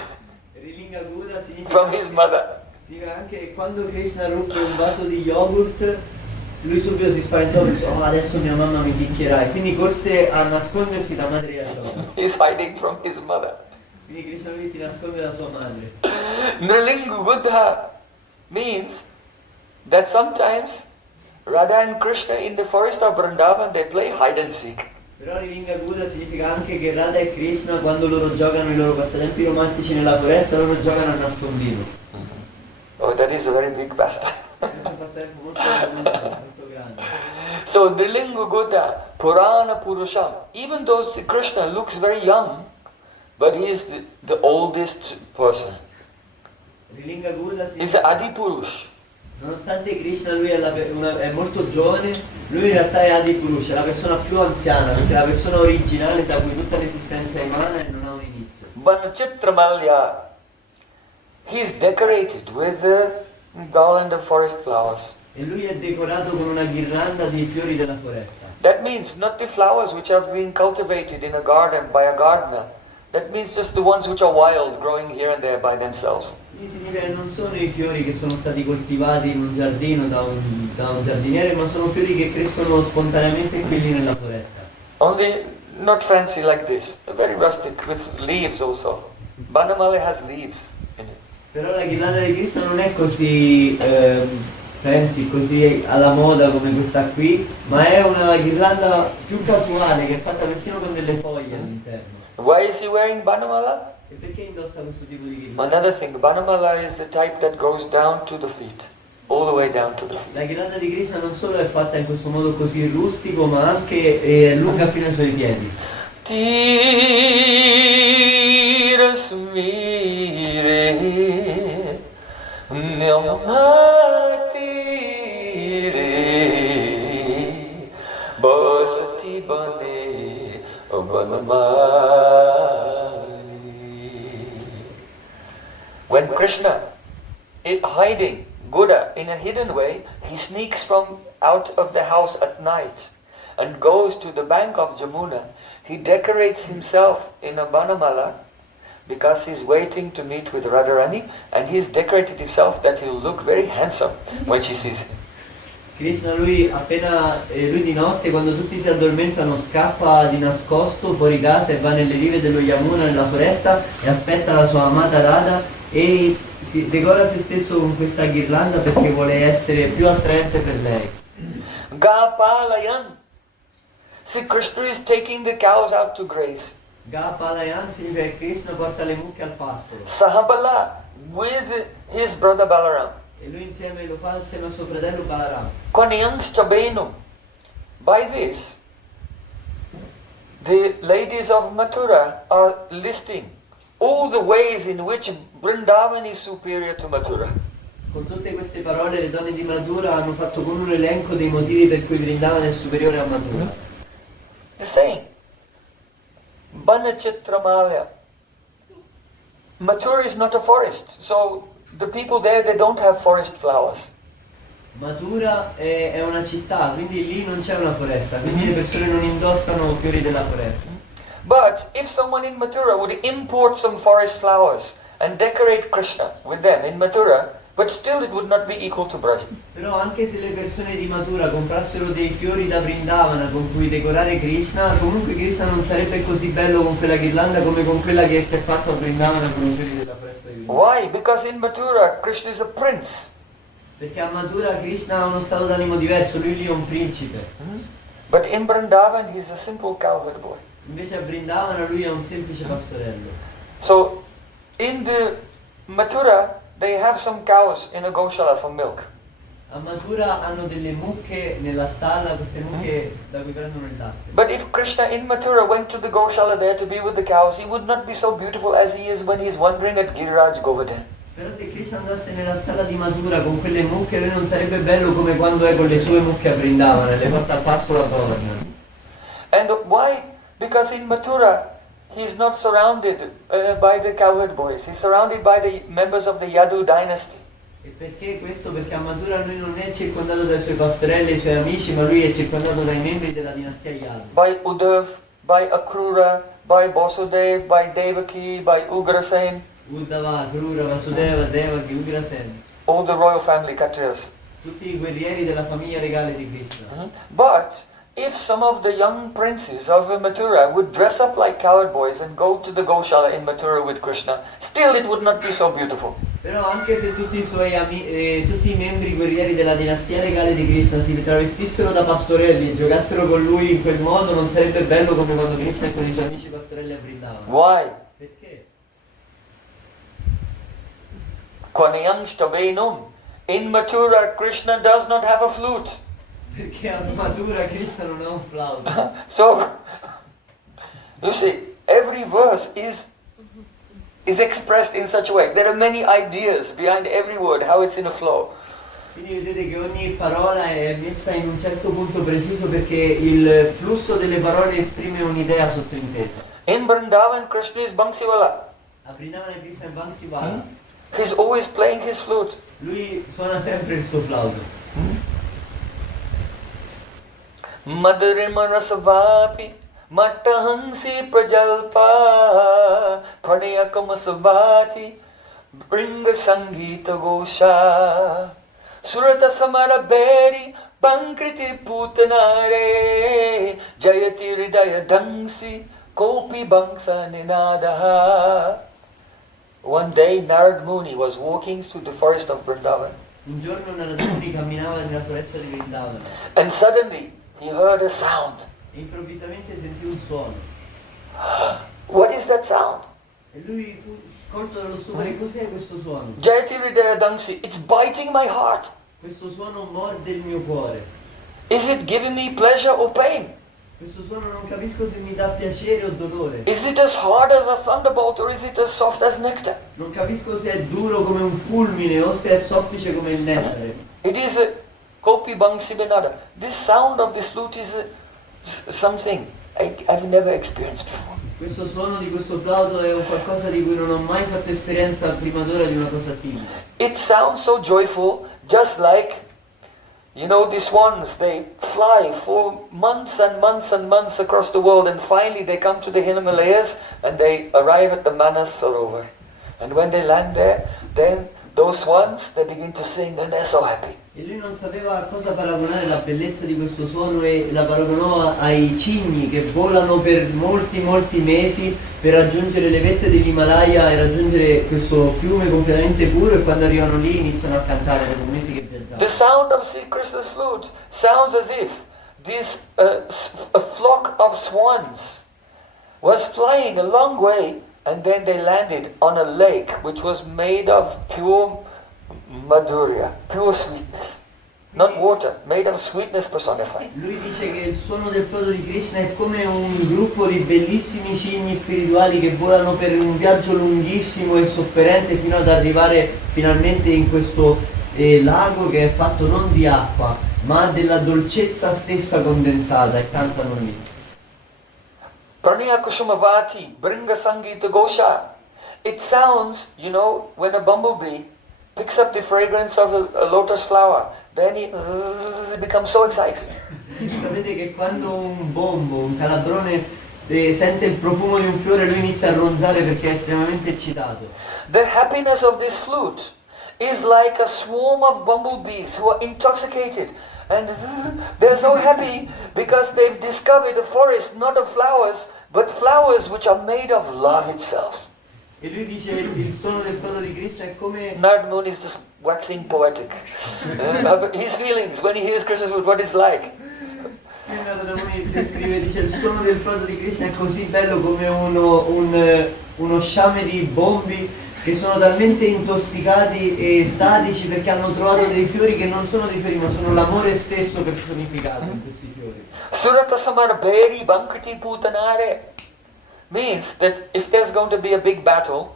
Rilinga Buddha significa from his mother. Significa anche che quando Krishna ruppe un vaso di yogurt, lui subito si spaventò e disse, adesso mia mamma mi picchierà, e quindi corse a nascondersi da Madre Yashoda. He's hiding from his mother. Quindi Krishna lui si nasconde da sua madre. Nrilinga Buddha means that sometimes Radha and Krishna in the forest of Vrindavan, they play hide and seek. Però Rilinga Buddha significa anche che Radha e Krishna, quando loro giocano i loro passatempi romantici nella foresta, loro giocano a nascondino. Oh, that is a very big pastime. Questo è un passatempo molto grande. So, Nrilinga Buddha, Purana Purusham, even though Sri Krishna looks very young, but he is the oldest person. Rilinga Buddha He's significa... Adi Purush. Nonostante Krishna lui è molto giovane, lui in realtà è Adi Purusha, è la persona più anziana, perché è la persona originale da cui tutta l'esistenza emana e non ha un inizio. Vanachitramalya, he is decorated with a garland of forest flowers. E lui è decorato con una ghirlanda di fiori della foresta. That means not the flowers which have been cultivated in a garden by a gardener. That means just the ones which are wild, growing here and there by themselves. Quindi significa che non sono i fiori che sono stati coltivati in un giardino da un giardiniere, ma sono fiori che crescono spontaneamente qui nella foresta. Only not fancy like this, very rustic, with leaves also. Banamali has leaves in it. Però la ghirlanda di Krishna non è così fancy, così alla moda come questa qui, ma è una ghirlanda più casuale che è fatta persino con delle foglie all'interno. Why is he wearing Banamala? E perché indossa questo tipo di ghirlanda? Another thing, Banamala is the type that goes down to the feet, all the way down to the feet. La ghirlanda di Krishna non solo è fatta in questo modo così rustico, ma anche è lunga fino ai suoi piedi. Tirasmire Nyamhatire Basati Bane Banamali. When Krishna is hiding, Buddha, in a hidden way, he sneaks from out of the house at night and goes to the bank of Jamuna. He decorates himself in a banamala because he's waiting to meet with Radharani, and he's decorated himself that he'll look very handsome when she sees him. Krishna, lui di notte, quando tutti si addormentano, scappa di nascosto fuori casa e va nelle rive dello Yamuna, nella foresta, e aspetta la sua amata Radha e si decora se stesso con questa ghirlanda perché vuole essere più attraente per lei. Gapalayan. See, Krishna is taking the cows out to graze. Gapalayan significa che Krishna porta le mucche al pascolo. Sahabala with his brother Balaram. E lui insieme lo fa insieme a suo fratello Balaram. Konyanshtabenu. By this, the ladies of Mathura are listing all the ways in which Vrindavan is superior to Mathura. Con tutte queste parole le donne di Mathura hanno fatto con un elenco dei motivi per cui Vrindavan è superiore a Mathura. They're saying, Banachitramalya. Mathura is not a forest, so the people there, they don't have forest flowers. Mathura è una città, quindi lì non c'è una foresta, quindi le persone non indossano fiori della foresta. But if someone in Mathura would import some forest flowers and decorate Krishna with them in Mathura, but still it would not be equal to Braj. Però anche se le persone di Mathura comprassero dei fiori da Vrindavana con cui decorare Krishna, comunque Krishna non sarebbe così bello con quella ghirlanda come con quella che si è fatta a Vrindavana con i fiori della foresta di Vrindavana. Why? Because in Mathura, Krishna is a prince. Perché a Mathura Krishna ha uno stato d'animo diverso, lui lì è un principe. But in Vrindavan, he's a simple cowherd boy. Invece a Vrindavana lui è un semplice pastorello. So, in the Mathura, they have some cows in a Goshala for milk. A Mathura hanno delle mucche nella stalla, queste mucche da cui prendono il latte. But if Krishna in Mathura went to the Goshala there to be with the cows, he would not be so beautiful as he is when he's wandering at Giriraj Govardhan. Però se Krishna andasse nella stalla di Mathura con quelle mucche, lui non sarebbe bello come quando è con le sue mucche a Vrindavana, le porta al pascolo a Govardhan. And why? Because in Mathura, he's not surrounded by the cowherd boys. He's surrounded by the members of the Yadu dynasty. E perché questo? Perché a Mathura lui non è circondato dai suoi pastorelli e i suoi amici, ma lui è circondato dai membri della dinastia Yadu. By Uddhav, by Akrura, by Vasudev, by Devaki, by Ugrasen. Uddhava, Akrura, Vasudeva, Devaki, Ugrasen. All the royal family Kshatriyas. Tutti i guerrieri della famiglia regale di Krishna. But if some of the young princes of Mathura would dress up like cowherd boys and go to the Goshala in Mathura with Krishna, still it would not be so beautiful. Però anche se tutti i membri guerrieri della dinastia regale di Krishna si travestissero da pastorelli e giocassero con lui in quel modo, non sarebbe bello come quando Krishna è con i suoi amici pastorelli a Vrindavana. Why? Perché? Kvanayangshtabenum. In Mathura, Krishna does not have a flute. Perché a Mathura Krishna non ha un flauto. So, you see, every verse is expressed in such a way. There are many ideas behind every word, how it's in a flow. Quindi vedete che ogni parola è messa in un certo punto preciso perché il flusso delle parole esprime un'idea sottintesa. In Vrindavan, Krishna is Bansiwala. A Vrindavana Krishna è Bansiwala. He's always playing his flute. Lui suona sempre il suo flauto. Madhurimanasavapi Mattahansi Prajalpa Pranayakam Savati Bringa Sangita Gosha Surata Samaraberi Pankriti Putanare Jayati Hridaya Dangsi Kopi Bangsa Ninadaha. One day Narad Muni was walking through the forest of Vrindavan. Un giorno Narad Muni camminava nella foresta di Vrindavana. And suddenly he heard a sound. E improvvisamente sentì un suono. What is that sound? E lui fu colto dallo stupore. Cos'è questo suono? Jayati Hridaya Dangsi, it's biting my heart. Questo suono morde il mio cuore. Is it giving me pleasure or pain? Questo suono non capisco se mi dà piacere o dolore. Is it as hard as a thunderbolt or is it as soft as nectar? Non capisco se è duro come un fulmine o se è soffice come il nettare. It is a Kopi Bangsi Benada. This sound of this flute is something I've never experienced before. Questo suono di questo flauto è un qualcosa di cui non ho mai fatto esperienza prima d'ora di una cosa simile. It sounds so joyful, just like, you know, the swans, they fly for months and months and months across the world, and finally they come to the Himalayas and they arrive at the Manas Sarovar. And when they land there, then those swans, they begin to sing and they're so happy. E lui non sapeva a cosa paragonare la bellezza di questo suono e la paragonò ai cigni che volano per molti mesi per raggiungere le vette dell'Himalaya e raggiungere questo fiume completamente puro, e quando arrivano lì iniziano a cantare dopo mesi che viaggiano. The sound of Sri Krishna's flute sounds as if this a flock of swans was flying a long way, and then they landed on a lake which was made of pure madhurya, pure sweetness. Not water, made of sweetness personified. Lui dice che il suono del flauto di Krishna è come un gruppo di bellissimi cigni spirituali che volano per un viaggio lunghissimo e sofferente fino ad arrivare finalmente in questo lago che è fatto non di acqua, ma della dolcezza stessa condensata, e cantano lì. Praniya Kusumavati, Bringa Sangita Gosha. It sounds, you know, when a bumblebee picks up the fragrance of a lotus flower, then it becomes so excited. Sapete che quando un bombo, un calabrone sente il profumo di un fiore, lui inizia a ronzare perché è estremamente eccitato. The happiness of this flute is like a swarm of bumblebees who are intoxicated, and they're so happy because they've discovered a forest not of flowers, but flowers which are made of love itself. E lui dice il suono del flauto di Krishna è come... Narad Muni is just waxing poetic. His feelings when he hears Krishna's flute, what it's like. Narada Muni descrive, dice il suono del flauto di Krishna è così bello come uno sciame di bombi che sono talmente intossicati e statici perché hanno trovato dei fiori che non sono dei fiori ma sono l'amore stesso personificato in questi fiori. Surata Samar Bheri Bankati Putanare means that if there's going to be a big battle,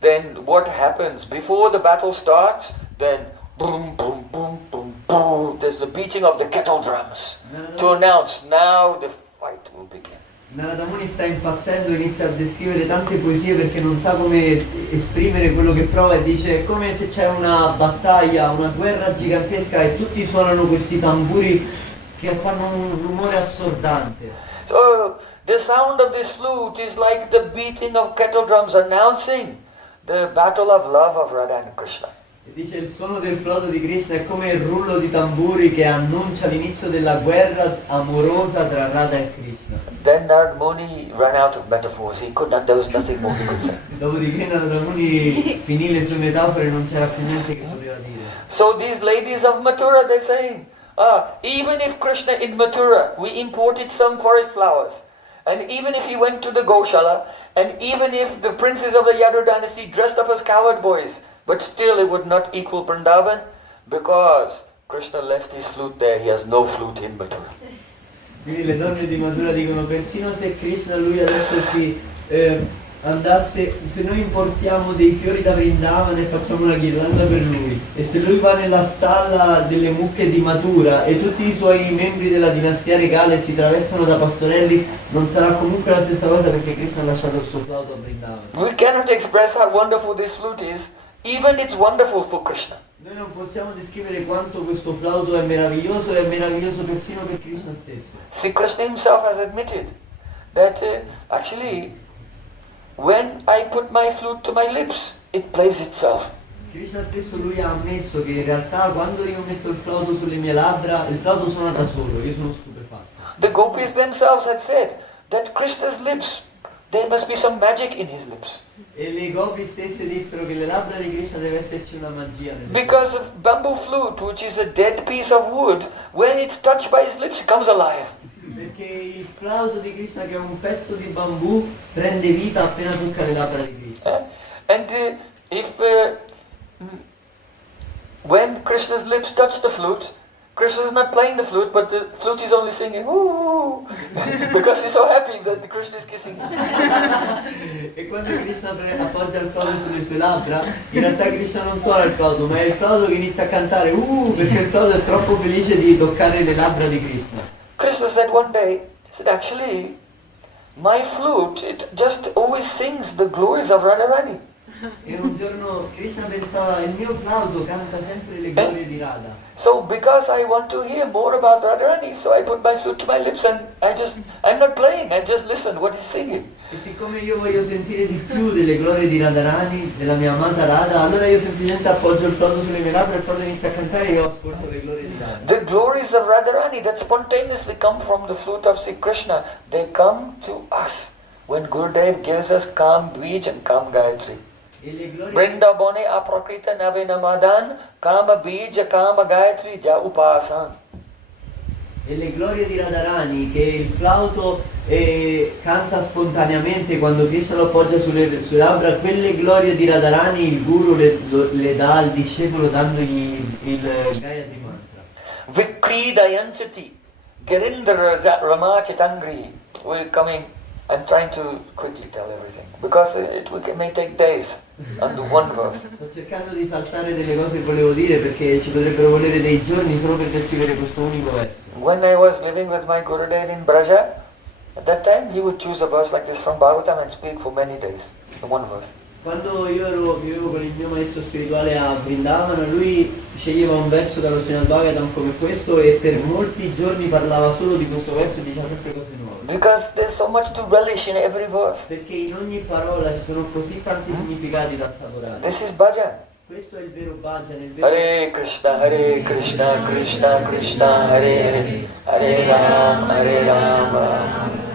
then what happens? Before the battle starts, then boom, boom, boom, boom, boom, there's the beating of the kettle drums to announce now the fight will begin. Narada Muni sta impazzendo, inizia a descrivere tante poesie perché non sa come esprimere quello che prova, e dice è come se c'è una battaglia, una guerra gigantesca e tutti suonano questi tamburi che fanno un rumore assordante. So the sound of this flute is like the beating of kettle drums announcing the battle of love of Radha and Krishna. E dice il suono del flauto di Krishna è come il rullo di tamburi che annuncia l'inizio della guerra amorosa tra Radha e Krishna. Then Narad Muni ran out of metaphors. There was nothing more he could say. Dopodiché Narada Muni finì le sue metafore e non c'era più niente che poteva dire. So these ladies of Mathura, they're saying, even if Krishna in Mathura, we imported some forest flowers, and even if he went to the Goshala, and even if the princes of the Yadu dynasty dressed up as cowherd boys, but still it would not equal Vrindavan, because Krishna left his flute there, he has no flute in Mathura. Quindi le donne di Mathura dicono persino se Krishna lui adesso andasse, se noi importiamo dei fiori da Vrindavan e facciamo una ghirlanda per lui, e se lui va nella stalla delle mucche di Mathura e tutti i suoi membri della dinastia regale si travestono da pastorelli, non sarà comunque la stessa cosa perché Krishna ha lasciato il suo flauto a Vrindavan. We cannot express how wonderful this flute is, even it's wonderful for Krishna. Noi non possiamo descrivere quanto questo flauto è meraviglioso, e è meraviglioso persino per Krishna stesso. See, Krishna himself has admitted that actually when I put my flute to my lips, it plays itself. Krishna stesso lui ha ammesso che in realtà quando io metto il flauto sulle mie labbra, il flauto suona da solo, io sono stupefatto. The gopis themselves had said that Krishna's lips, there must be some magic in his lips. E le gopi stesse dissero che le labbra di Krishna deve esserci una magia nelle Because of bamboo flute, which is a dead piece of wood, when it's touched by his lips, it comes alive. Perché il flauto di Krishna, che è un pezzo di bambù, prende vita appena tocca le labbra di Krishna. And when Krishna's lips touch the flute, Krishna is not playing the flute, but the flute is only singing, ooh, because he's so happy that Krishna is kissing him. E quando Krishna appoggia il flauto sulle sue labbra, in realtà Krishna non suona il flauto, ma è il flauto che inizia a cantare, perché il flauto è troppo felice di toccare le labbra di Krishna. Krishna said one day, he said, actually, my flute, it just always sings the glories of Radharani. E un giorno Krishna pensava, il mio flauto canta sempre le glorie di Radha. So because I want to hear more about Radharani, so I put my flute to my lips and I'm not playing, I just listen what he's singing. E siccome io voglio sentire di più delle glorie di Radharani, della mia amata Radha, allora io semplicemente appoggio il flauto sulle mie labbra e il flauto inizia a cantare e io ascolto le glorie di Radha. The glories of Radharani that spontaneously come from the flute of Sri Krishna, they come to us when Gurudev gives us Kam Dvij and Kam Gayatri. E le glorie Vrindavane aprakrita navena madan Kama Bija Kama Gayatri Ja Upasan. E le glorie di Radharani, che il flauto canta spontaneamente quando Krishna lo appoggia sulle labbra, quelle glorie di Radharani il guru le dà al discepolo dandogli il Gayatri mantra. Vikrida Yanchati Girindra Ramachitangri. We're coming, I'm trying to quickly tell everything because it may take days on the one verse. Sto cercando di saltare delle cose che volevo dire perché ci potrebbero volere dei giorni solo per descrivere questo unico verso. When I was living with my Gurudev in Braja, at that time he would choose a verse like this from Bhagavatam and speak for many days, the one verse. Quando vivevo con il mio maestro spirituale a Vrindavana, lui sceglieva un verso dallo Srimad-Bhagavatam come questo e per molti giorni parlava solo di questo verso e diceva sempre cose nuove. Because there's so much to relish in every verse. Perché in ogni parola ci sono così tanti significati da assaporare. This is bhajan. Questo è il vero bhajan, il vero... Hare Krishna, Krishna Krishna, Hare Hare, Hare Ram, Ram.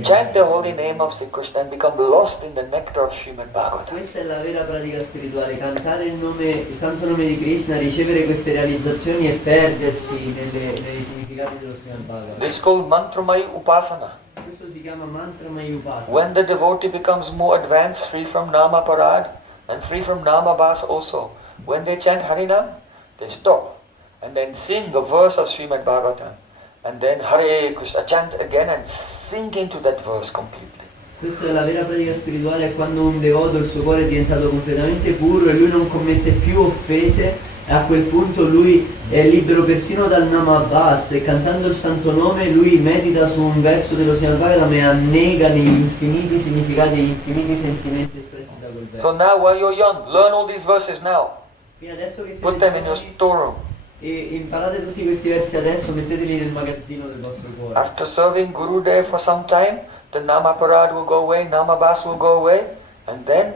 Chant the holy name of Sri Krishna and become lost in the nectar of Srimad-Bhagavatam. Questa è la vera pratica spirituale, cantare il santo nome di Krishna, ricevere queste realizzazioni e perdersi nei significati dello Srimad-Bhagavatam. It's called Mantramai Upasana. Questo si chiama Mantramai Upasana. When the devotee becomes more advanced, free from Nama Parad and free from Nama Bas also, when they chant Harinam, they stop and then sing the verse of Srimad-Bhagavatam. And then Hare Krishna, chant again and sink into that verse completely. Questa è la vera pratica spirituale, è quando un devoto il suo cuore è diventato completamente puro e lui non commette più offese e a quel punto lui è libero persino dal Namabhas e cantando il santo nome lui medita su un verso dello Srimad-Bhagavatam e annega negli infiniti significati e gli infiniti sentimenti espressi da quel verso. So now while you're young, learn all these verses now. Quindi adesso che Put siete them in your giovani, storeroom. e imparate tutti questi versi adesso, metteteli nel magazzino del vostro cuore. After serving Gurudev for some time, the Nama Parad will go away, Nama Bas will go away, and then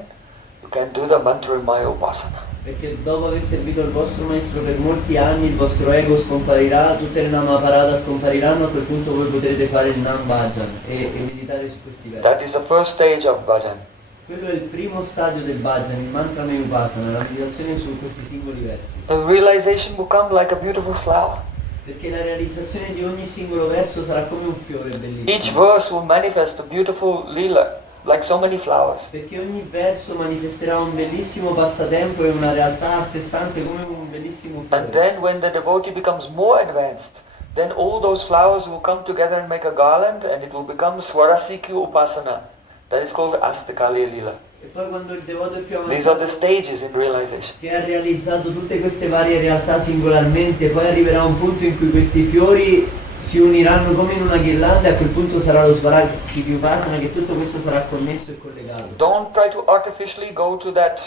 you can do the mantra Maya Upasana. Perché dopo aver servito il vostro maestro per molti anni, il vostro ego scomparirà, tutte le Namaparada scompariranno, a quel punto voi potrete fare il Nam Bhajan e meditare su questi versi. That is the first stage of bhajan. Quello è il primo stadio del Bhajan, il mantra Maya Upasana, la meditazione su questi singoli versi. The realization will come like a beautiful flower. Perché la realizzazione di ogni singolo verso sarà come un fiore bellissimo. Each verse will manifest a beautiful lila, like so many flowers. Perché ogni verso manifesterà un bellissimo passatempo e una realtà a sé stante come un bellissimo fiore. And then when the devotee becomes more advanced, then all those flowers will come together and make a garland and it will become Swarasikyu Upasana. That is called Astakali Lila. E poi quando il devoto è più These are the avanzato, stages in realization. che ha realizzato tutte queste varie realtà singolarmente, poi arriverà un punto in cui questi fiori si uniranno come in una ghirlanda e a quel punto sarà lo Svarakshiti Upasana, che tutto questo sarà connesso e collegato. Don't try to artificially go to that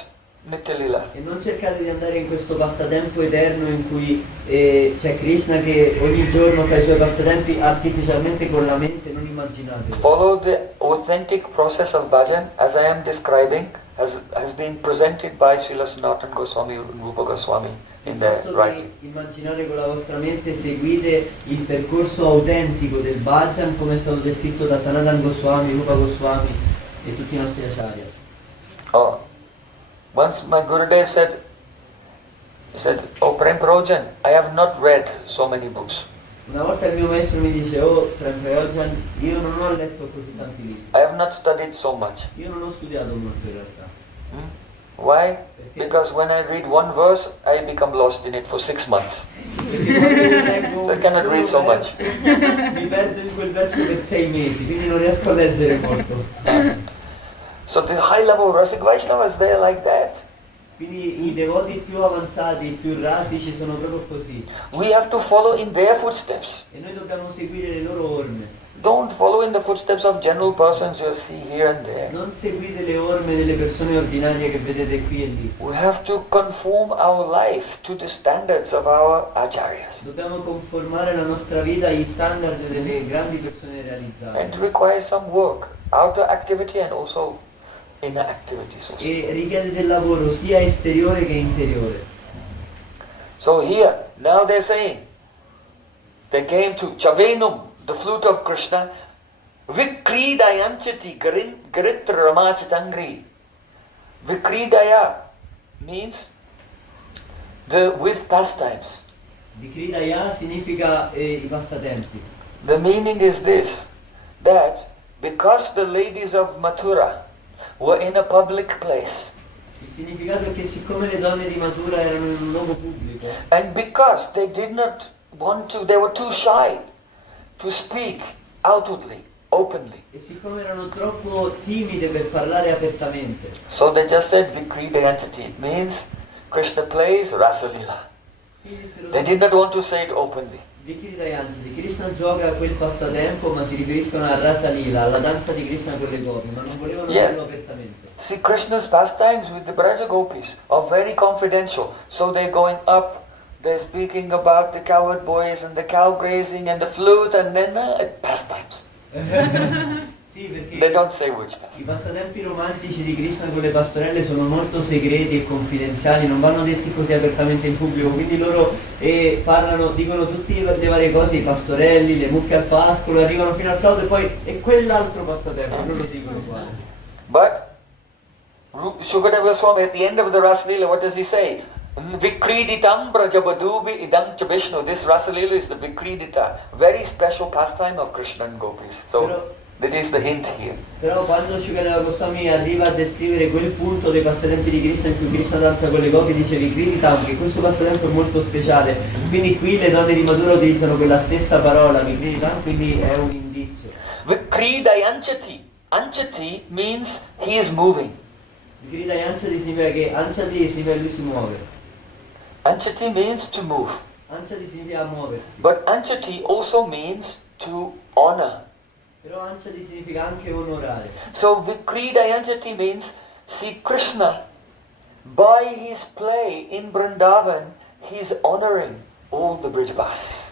Nitya Lila. E non cercate di andare in questo passatempo eterno in cui c'è Krishna che ogni giorno fa i suoi passatempi artificialmente con la mente, non immaginate. Follow the authentic process of bhajan as I am describing, has been presented by Srila Sanatana Goswami and Rupa Goswami in their Piuttosto writing. che immaginare con la vostra mente, seguite il percorso autentico del bhajan come è stato descritto da Sanatana Goswami, Rupa Goswami e tutti i nostri acharya. Oh, once my Gurudev said, "Oh Prem Prayojan, I have not read so many books. Una volta il mio maestro mi dice, oh Prem Prayojan, io non ho letto così tanti libri, I have not studied so much. io non ho studiato molto in realtà. Why? Because when I read one verse, I become lost in it for 6 months. Perché quando io leggo I cannot read so much. mi perdo in quel verso per 6 mesi, quindi non riesco a leggere molto. So the high-level Rasik Vaishnavas, they are like that. Quindi i devoti più avanzati, più rasici sono proprio così. We have to follow in their footsteps. E noi dobbiamo seguire le loro orme. Don't follow in the footsteps of general persons you'll see here and there. Non seguite le orme delle persone ordinarie che vedete qui e lì. We have to conform our life to the standards of our acharyas. Dobbiamo conformare la nostra vita agli standard delle grandi persone realizzate. And it requires some work, outer activity and also inner activities also. E richiede del lavoro sia esteriore che interiore. So here, now they're saying, they came to Chavenum, the flute of Krishna, Vikridayanchati Garitra Ramachitangri. Vikridaya means the with pastimes. Vikridaya significa i passatempi. The meaning is this, that because the ladies of Mathura were in a public place, Il significato è che siccome le donne di Mathura erano in un luogo pubblico and because they did not want to, they were too shy to speak outwardly, openly. e siccome erano troppo timide per parlare apertamente, So they just said Vikridayanchati. It means Krishna plays Rasa Lila. quindi dissero They did not want to say it openly. Vikridayanchati, Krishna gioca a quel passatempo, ma si riferiscono a Rasa Lila, alla danza di Krishna con le gopi, ma non volevano Yeah. dirlo apertamente. See, Krishna's pastimes with the Braja Gopis are very confidential. So they're going up, they're speaking about the cowherd boys and the cow grazing and the flute and then pastimes. Sì, perché They don't say which i pastimes. passatempi romantici di Krishna con le pastorelle sono molto segreti e confidenziali, non vanno detti così apertamente in pubblico, quindi loro dicono tutte le varie cose, i pastorelli, le mucche al pascolo, arrivano fino al flauto e poi è quell'altro passatempo, loro dicono quale. But Shukadeva Goswami at the end of the Rasalila, what does he say? Vikriditam Brajabadubi idam cha Vishnu. This Rasalila is the Vikridita, very special pastime of Krishna and Gopis. So that is the hint here. Però quando Shukadeva Goswami arriva a descrivere quel punto dei passatempi di Krishna in cui Krishna danza con le gopi, dice Vikriditam, che questo passatempo è molto speciale, quindi qui le donne di Mathura utilizzano quella stessa parola, Vikriditam, quindi è un indizio. Vikridayanchati. Anchati means he is moving. Vikridayanchati significa che Anchati significa che lui si muove. Anchati means to move. Anchati significa muoversi. But Anchati also means to honor. Però Anchati significa anche onorare. So Vikridayanchati means, see Krishna, by his play in Vrindavan, he's honoring all the Brijvasis.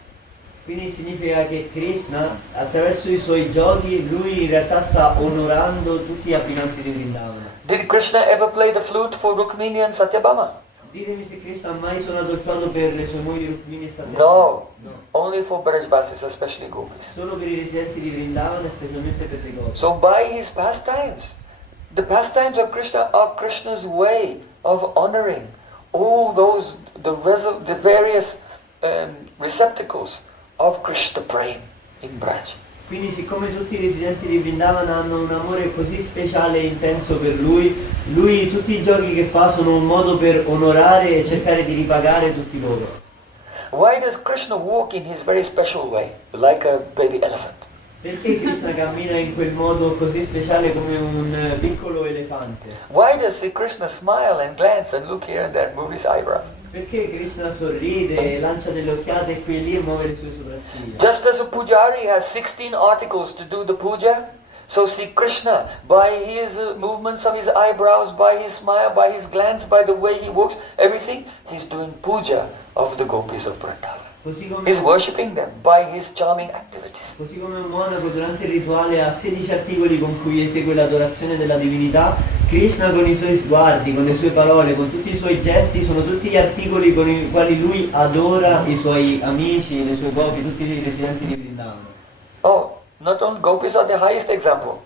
Quindi significa che Krishna, attraverso i suoi giochi, lui in realtà sta onorando tutti gli abitanti di Vrindavana. Did Krishna ever play the flute for Rukmini and Satyabhama? Ditemi se Krishna ha mai suonato il flauto per le sue mogli Rukmini e Satyabhama. No. No. Only for Brijvasis, especially Gopis. Solo per i residenti di Vrindavana, specialmente per le gopi. So by his pastimes, the pastimes of Krishna are Krishna's way of honoring all those, the various receptacles of Krishna Prem in Braj. Quindi siccome tutti i residenti di Vrindavana hanno un amore così speciale e intenso per lui, tutti i giochi che fa sono un modo per onorare e cercare di ripagare tutti loro. Why does Krishna walk in his very special way, like a baby elephant? Perché Krishna cammina in quel modo così speciale come un piccolo elefante? Why does Krishna smile and glance and look here and there, move his eyebrows? Perché Krishna sorride, lancia delle occhiate qui e lì e muove le sue sopracciglia? Just as a pujari has 16 articles to do the puja, so see Krishna, by his movements of his eyebrows, by his smile, by his glance, by the way he walks, everything, he's doing puja of the gopis of Vrindavan. He's worshipping them by his charming activities. Così come un monaco durante il rituale ha 16 articoli con cui esegue l'adorazione della divinità, Krishna con i suoi sguardi, con le sue parole, con tutti i suoi gesti, sono tutti gli articoli con i quali lui adora i suoi amici, le sue gopi, tutti i residenti di Vrindavana. Oh, not only gopis are the highest example,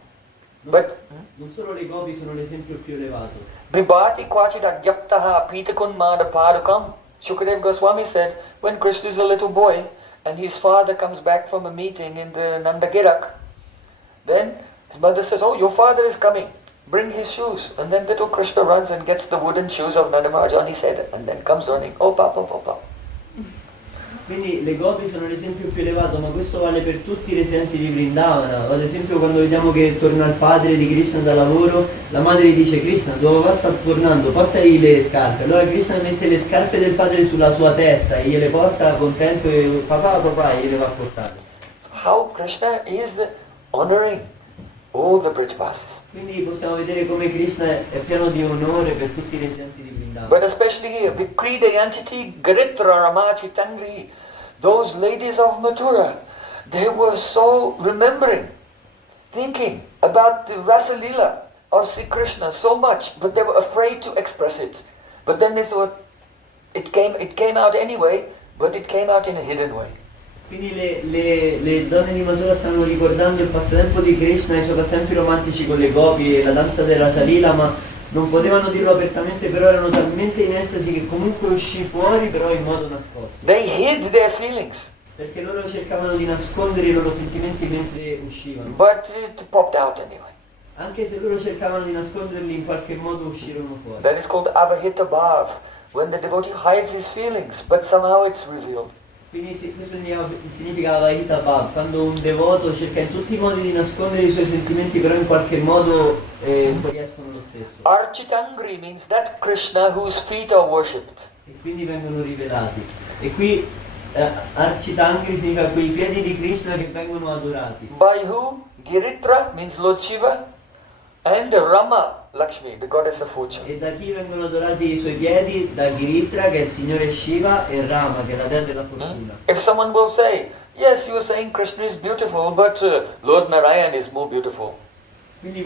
but Non solo le gopi sono l'esempio più elevato. Vibhati Kwachit Agyaptaha Pitakun Mada Padakam. Shukadeva Goswami said, when Krishna is a little boy and his father comes back from a meeting in the Nandagirak, then his mother says, oh, your father is coming, bring his shoes. And then little Krishna runs and gets the wooden shoes of Nanda Maharaj on his head and then comes running, oh papa, papa. Quindi le gopi sono l'esempio più elevato, ma questo vale per tutti i residenti di Vrindavana. Ad esempio quando vediamo che torna il padre di Krishna da lavoro, la madre gli dice Krishna, tuo papà sta tornando, portagli le scarpe. Allora Krishna mette le scarpe del padre sulla sua testa e gliele porta contento e papà, e gliele va a portare. how Krishna is honoring all the Brajvasis. Quindi possiamo vedere come Krishna è pieno di onore per tutti i residenti di Vrindavan. But especially here, Vikrida Yantiti, Garitra Ramachi Tangri, those ladies of Mathura, they were so remembering, thinking about the Rasa Leela of Sri Krishna so much, but they were afraid to express it. But then they thought, it came out anyway, but it came out in a hidden way. Quindi le donne di Mathura stanno ricordando il passatempo di Krishna, i suoi passatempi romantici con le gopi e la danza della Salila, ma non potevano dirlo apertamente, però erano talmente in estasi che comunque uscì fuori, però in modo nascosto. They hid their feelings. Perché loro cercavano di nascondere i loro sentimenti mentre uscivano. But it popped out anyway. Anche se loro cercavano di nasconderli, in qualche modo uscirono fuori. That is called avahita bhav, when the devotee hides his feelings, but somehow it's revealed. Quindi questo significa avahita bhav, quando un devoto cerca in tutti i modi di nascondere i suoi sentimenti, però in qualche modo fuoriescono lo stesso. Architangri means that Krishna whose feet are worshipped. E quindi vengono rivelati. E qui Architangri significa quei piedi di Krishna che vengono adorati. By who? Giritra means Lord Shiva, and Rama, Lakshmi, the goddess of fortune. E da chi vengono adorati i suoi piedi? Da Giritra, che è il signore Shiva, e Rama, che è la dea della fortuna. If someone will say, yes, you are saying Krishna is beautiful, but Lord Narayan is more beautiful. Quindi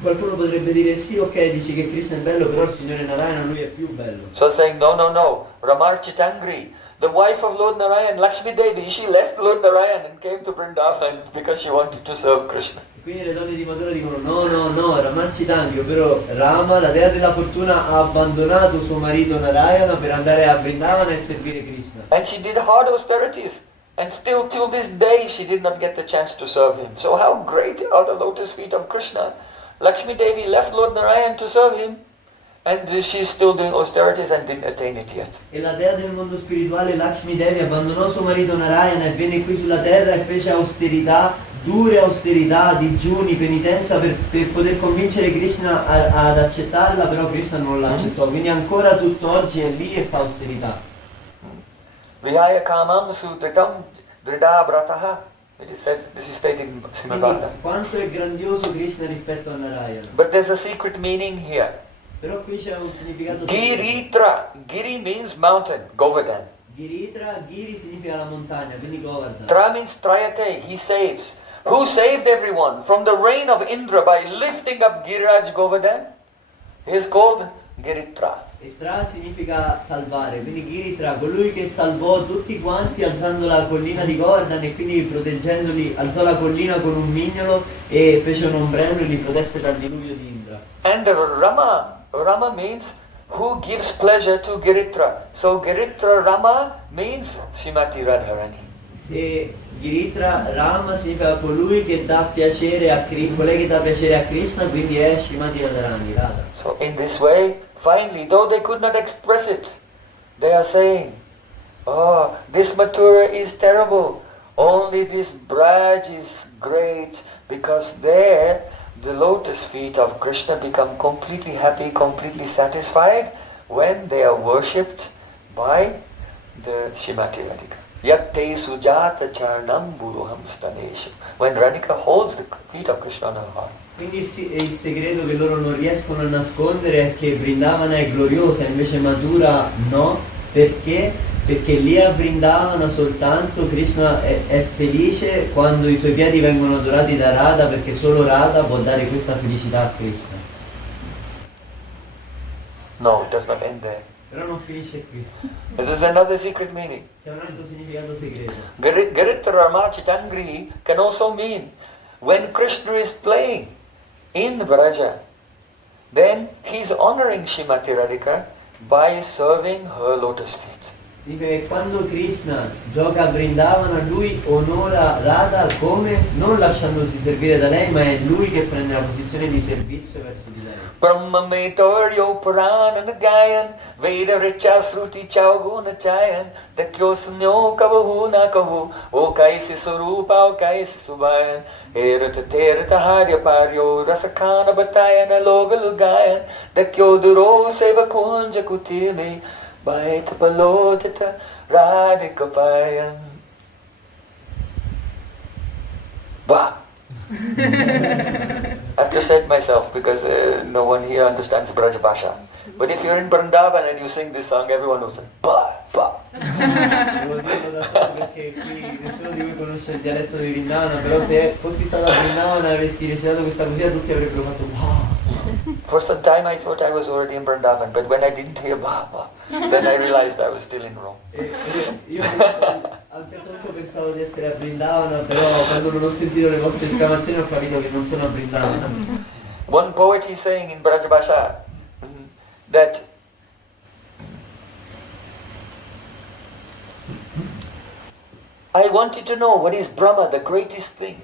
qualcuno potrebbe dire sì, ok, dici che Krishna è bello, però il signore Narayana lui è più bello. So saying, no, Ramarchitangri, the wife of Lord Narayan, Lakshmi Devi, she left Lord Narayan and came to Vrindavan because she wanted to serve Krishna. Quindi le donne di Mathura dicono no, Ramarchitangri, ovvero Rama, la dea della fortuna, ha abbandonato suo marito Narayana per andare a Vrindavan e servire Krishna. And she did hard austerities, and still till this day she did not get the chance to serve him. So how great are the lotus feet of Krishna? Lakshmi Devi left Lord Narayan to serve him, and she's still doing austerities and didn't attain it yet. E la dea del mondo spirituale, Lakshmi Devi, abbandonò suo marito Narayana e venne qui sulla terra e fece austerità, dure austerità, digiuni, penitenza per poter convincere Krishna ad accettarla, però Krishna non l'accettò. Quindi ancora tutt'oggi è lì e fa austerità. Vihaya kamam sutritam bheda-abheda-tattva. It is said, this is stated in Srimad-Bhagavatam. Quanto è grandioso Krishna rispetto a Narayana. But there's a secret meaning here. Però qui c'è un significato segreto. Giritra. Giri means mountain, Govardhan. Giritra, Giri significa la montagna, quindi Govardhan. Tra means Trayate, he saves. Who saved everyone from the reign of Indra by lifting up Giriraj Govardhan? He is called Giritra. E Tra significa salvare, quindi Giritra, colui che salvò tutti quanti alzando la collina di Govardhan e quindi proteggendoli, alzò la collina con un mignolo e fece un ombrello e li protesse dal diluvio di Indra. And Rama means who gives pleasure to Giritra. So Giritra Rama means Srimati Radharani. E Giritra Rama significa colui che dà piacere a Krishna, colei che dà piacere a Krishna, quindi è Srimati Radharani, Radha. So in this way, finally, though they could not express it, they are saying, oh, this Mathura is terrible. Only this Braj is great, because there the lotus feet of Krishna become completely happy, completely satisfied when they are worshipped by the Srimati Radhika. Yatte sujata charnam buruham staneshu. When Radhika holds the feet of Krishna on her heart. Quindi il segreto che loro non riescono a nascondere è che Vrindavana è gloriosa, invece Mathura no, perché? Perché lì a Vrindavana soltanto Krishna è felice quando i suoi piedi vengono adorati da Radha, perché solo Radha può dare questa felicità a Krishna. No, it does not end there. Però non finisce qui. This is another secret meaning. C'è un altro significato segreto. Giritra Rama Chitangri can also mean when Krishna is playing in Vraja, then he's honoring Srimati Radhika by serving her lotus feet. Significa che quando Krishna gioca a Vrindavana lui onora Radha come? Non lasciandosi servire da lei, ma è lui che prende la posizione di servizio verso di lei. Brahma Metoryo Purana Gayan Veda Richa Sruti Chauguna Chayan Dakyo Sunyo Kavahu Nakavu O Kaisi Surupa O Kaisi Subayan Erata Terata Harya Paryo Rasakana Batayan Alogalu Gayan Dakyo Duro Seva Kunja Kutili Baita Palodita Radhika Payan. Bah! I have to say it myself because no one here understands Braja Bhasha. But if you're in Vrindavan and you sing this song, everyone will say, Bah! Bah! Devo dirlo da solo perché qui nessuno di voi conosce il dialetto di Vrindavana, però se fossi stato a Vrindavana e avessi recitato questa poesia tutti avrebbero fatto Bah! For some time I thought I was already in Vrindavan, but when I didn't hear Bah! Bah! then I realized I was still in Rome. Io a un certo punto pensavo di essere a Vrindavana, però quando non ho sentito le vostre esclamazioni ho capito che non sono a Vrindavana. One poet is saying in Braja Bhasha that I wanted to know what is Brahma, the greatest thing.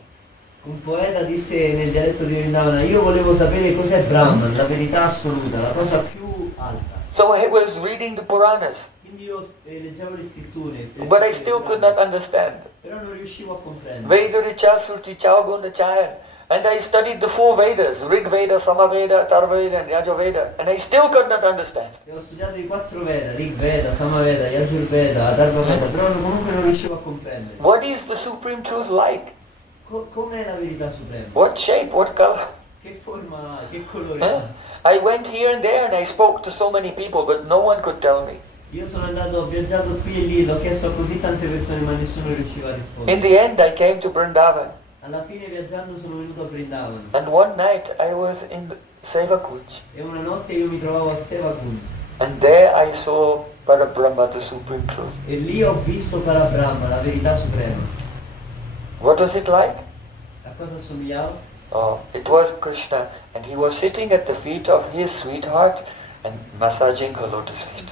Un poeta disse nel dialetto di Vrindavana, io volevo sapere cos'è Brahman, la verità assoluta, la cosa più alta. So I was reading the Puranas, Quindi io leggevo le scritture, but I still could not understand. però non riuscivo a comprendere. Veda Richa Sruti Chaugunda Chayan. And I studied the 4 Vedas, Rig Veda, Samaveda, Atharvaveda and Yajurveda, and I still could not understand. E ho studiato i 4 Veda, Rig Veda, Samaveda, Yajurveda, Atharvaveda, però comunque non riuscivo a comprendere. What is the supreme truth like? Com'è la verità suprema? What shape, what color? Che forma, che colore Huh? ha? I went here and there and I spoke to so many people, but no one could tell me. Io sono andato, ho viaggiato qui e lì, l'ho chiesto a così tante persone ma nessuno riusciva a rispondere. In the end, I came to Vrindavan, Alla fine viaggiando sono venuto a Vrindavan and one night I was in Sevakuch, e una notte io mi trovavo a Sevakund and there I saw Parabrahma, the supreme truth. e lì ho visto Parabrahma, la verità suprema. What was it like? A cosa assomigliava? Oh, it was Krishna, and he was sitting at the feet of his sweetheart and massaging her lotus feet.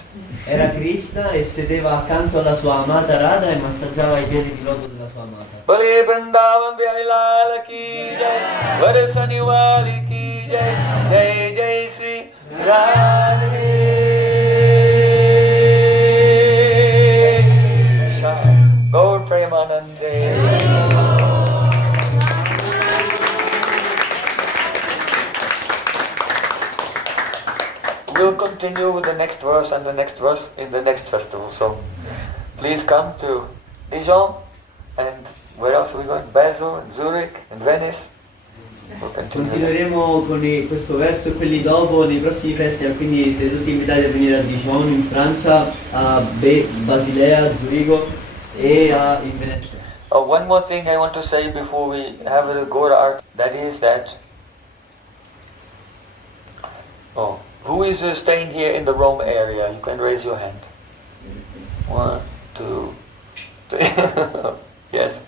Era Krishna e sedeva accanto alla sua amata Radha e massaggiava i piedi di loto della sua amata. Bale Vrindavan Bihari Lal ki jai, Varasani Wali ki jai, Jai Jai Sri Radhe. Gaur Premanande. We'll continue with the next verse and the next verse in the next festival. So please come to Dijon, and where else are we going? Basel, and Zurich, and Venice. We'll continue. Continueremo con questo verso e quelli dopo nei prossimi festival, quindi siete tutti invitati a venire a Dijon in Francia, a Basilea, a Zurigo e in Venezia. One more thing I want to say before we have the Gora art, that is that who is staying here in the Rome area? You can raise your hand. 1, 2, 3. Yes.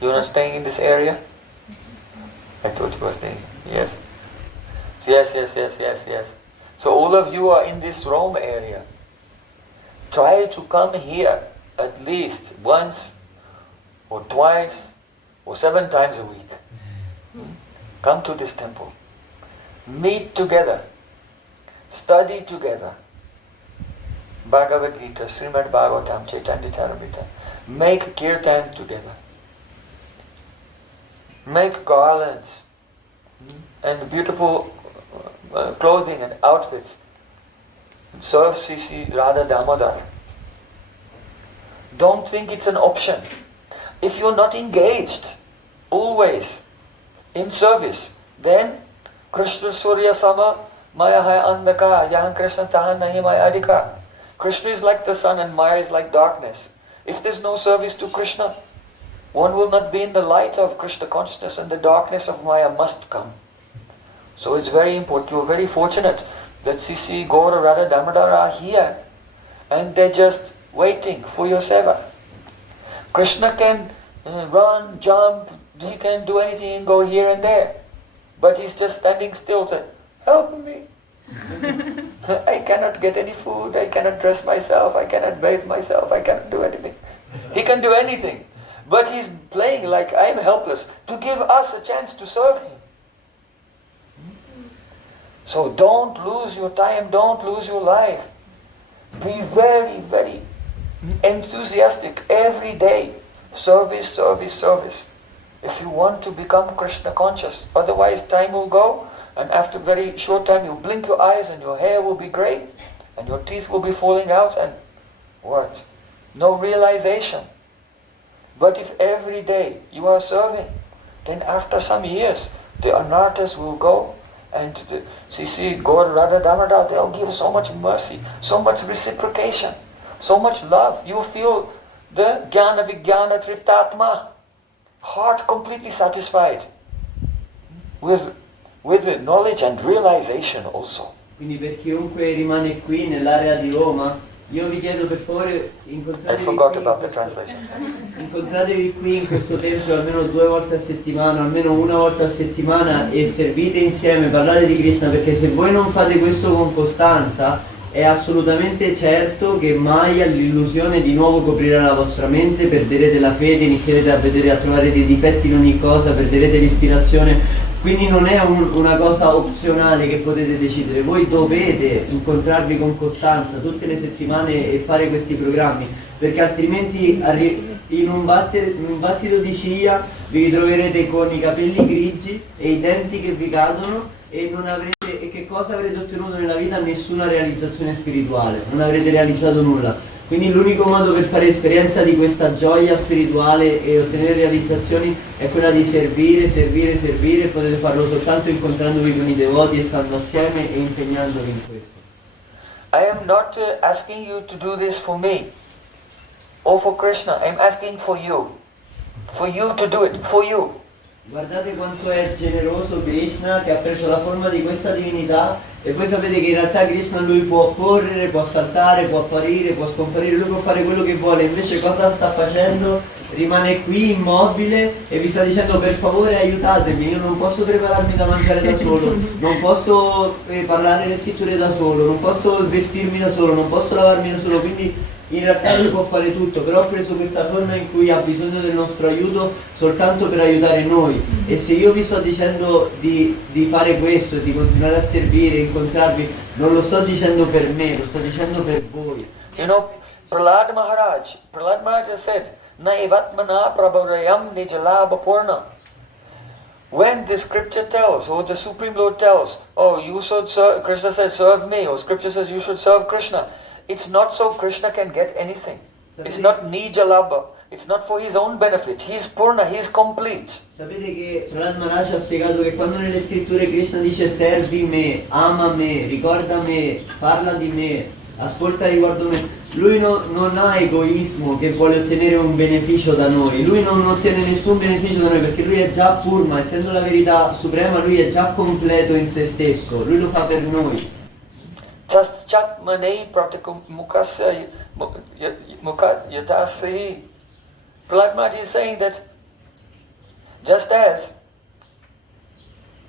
You're not staying in this area? I thought you were staying. Yes. Yes. So all of you are in this Rome area. Try to come here at least once or twice or 7 times a week. Come to this temple. Meet together. Study together. Bhagavad Gita, Srimad-Bhagavatam, Chaitanya Charitamrita. Make kirtan together. Make garlands and beautiful clothing and outfits. Serve Sisi Radha Damodar. Don't think it's an option. If you're not engaged always in service, then Krishna Surya Sama Maya Hai Andaka Yahan Krishna Tahan Nahi Maya Adhika. Krishna is like the sun and Maya is like darkness. If there's no service to Krishna, one will not be in the light of Krishna consciousness, and the darkness of Maya must come. So it's very important. You're very fortunate that Sisi, Gaura, Radha, Damodar are here, and they're just waiting for your seva. Krishna can run, jump, he can do anything, go here and there. But he's just standing still saying, help me. I cannot get any food, I cannot dress myself, I cannot bathe myself, I cannot do anything. He can do anything. But he's playing like I'm helpless to give us a chance to serve him. So don't lose your time, don't lose your life. Be very, very enthusiastic every day. Service. If you want to become Krishna conscious, otherwise time will go, and after a very short time you'll blink your eyes and your hair will be grey and your teeth will be falling out, and what? No realization. But if every day you are serving, then after some years, the anarthas will go and see Gaur Radha Damodar, they'll give so much mercy, so much reciprocation, so much love. You feel the Jnana Vijnana Triptatma, heart completely satisfied with the knowledge and realization also. Quindi per chiunque rimane qui nell'area di Roma, io vi chiedo per favore incontratevi qui in questo tempio almeno 2 volte a settimana, almeno 1 volta a settimana e servite insieme, parlate di Krishna, perché se voi non fate questo con costanza è assolutamente certo che Maya, l'illusione di nuovo coprirà la vostra mente, perderete la fede, inizierete a trovare dei difetti in ogni cosa, perderete l'ispirazione. Quindi non è una cosa opzionale che potete decidere, voi dovete incontrarvi con costanza tutte le settimane e fare questi programmi, perché altrimenti in un battito di ciglia vi ritroverete con i capelli grigi e i denti che vi cadono e che cosa avrete ottenuto nella vita? Nessuna realizzazione spirituale, non avrete realizzato nulla. Quindi l'unico modo per fare esperienza di questa gioia spirituale e ottenere realizzazioni è quella di servire, e potete farlo soltanto incontrandovi con i devoti e stando assieme e impegnandovi in questo. I am not asking you to do this for me or for Krishna. I am asking for you to do it, for you. Guardate quanto è generoso Krishna, che ha preso la forma di questa divinità, e voi sapete che in realtà Krishna lui può correre, può saltare, può apparire, può scomparire, lui può fare quello che vuole, invece cosa sta facendo? Rimane qui immobile e vi sta dicendo per favore aiutatemi, io non posso prepararmi da mangiare da solo, non posso parlare le scritture da solo, non posso vestirmi da solo, non posso lavarmi da solo, quindi in realtà lui può fare tutto, però ha preso questa forma in cui ha bisogno del nostro aiuto soltanto per aiutare noi. E se io vi sto dicendo di fare questo e di continuare a servire, incontrarvi, non lo sto dicendo per me, lo sto dicendo per voi. You know, Prahlad Maharaj has said, Naivatmana prabharayam nijalabha purna. When the scripture tells, or the Supreme Lord tells, oh, you should serve, Krishna says, serve me, or scripture says you should serve Krishna, it's not so Krishna can get anything. It's not Nijalabha. It's not for his own benefit. He is Purna, he is complete. Sapete che Prahlad Maharaj ha spiegato che quando nelle scritture Krishna dice servi me, ama me, ricorda me, parla di me, ascolta riguardo me, lui non ha egoismo che vuole ottenere un beneficio da noi, lui non ottiene nessun beneficio da noi perché lui è già Purma, essendo la verità suprema lui è già completo in se stesso, lui lo fa per noi. Chaschat manei pratikum mukasya yatasri. Prahlad Maharaj is saying that just as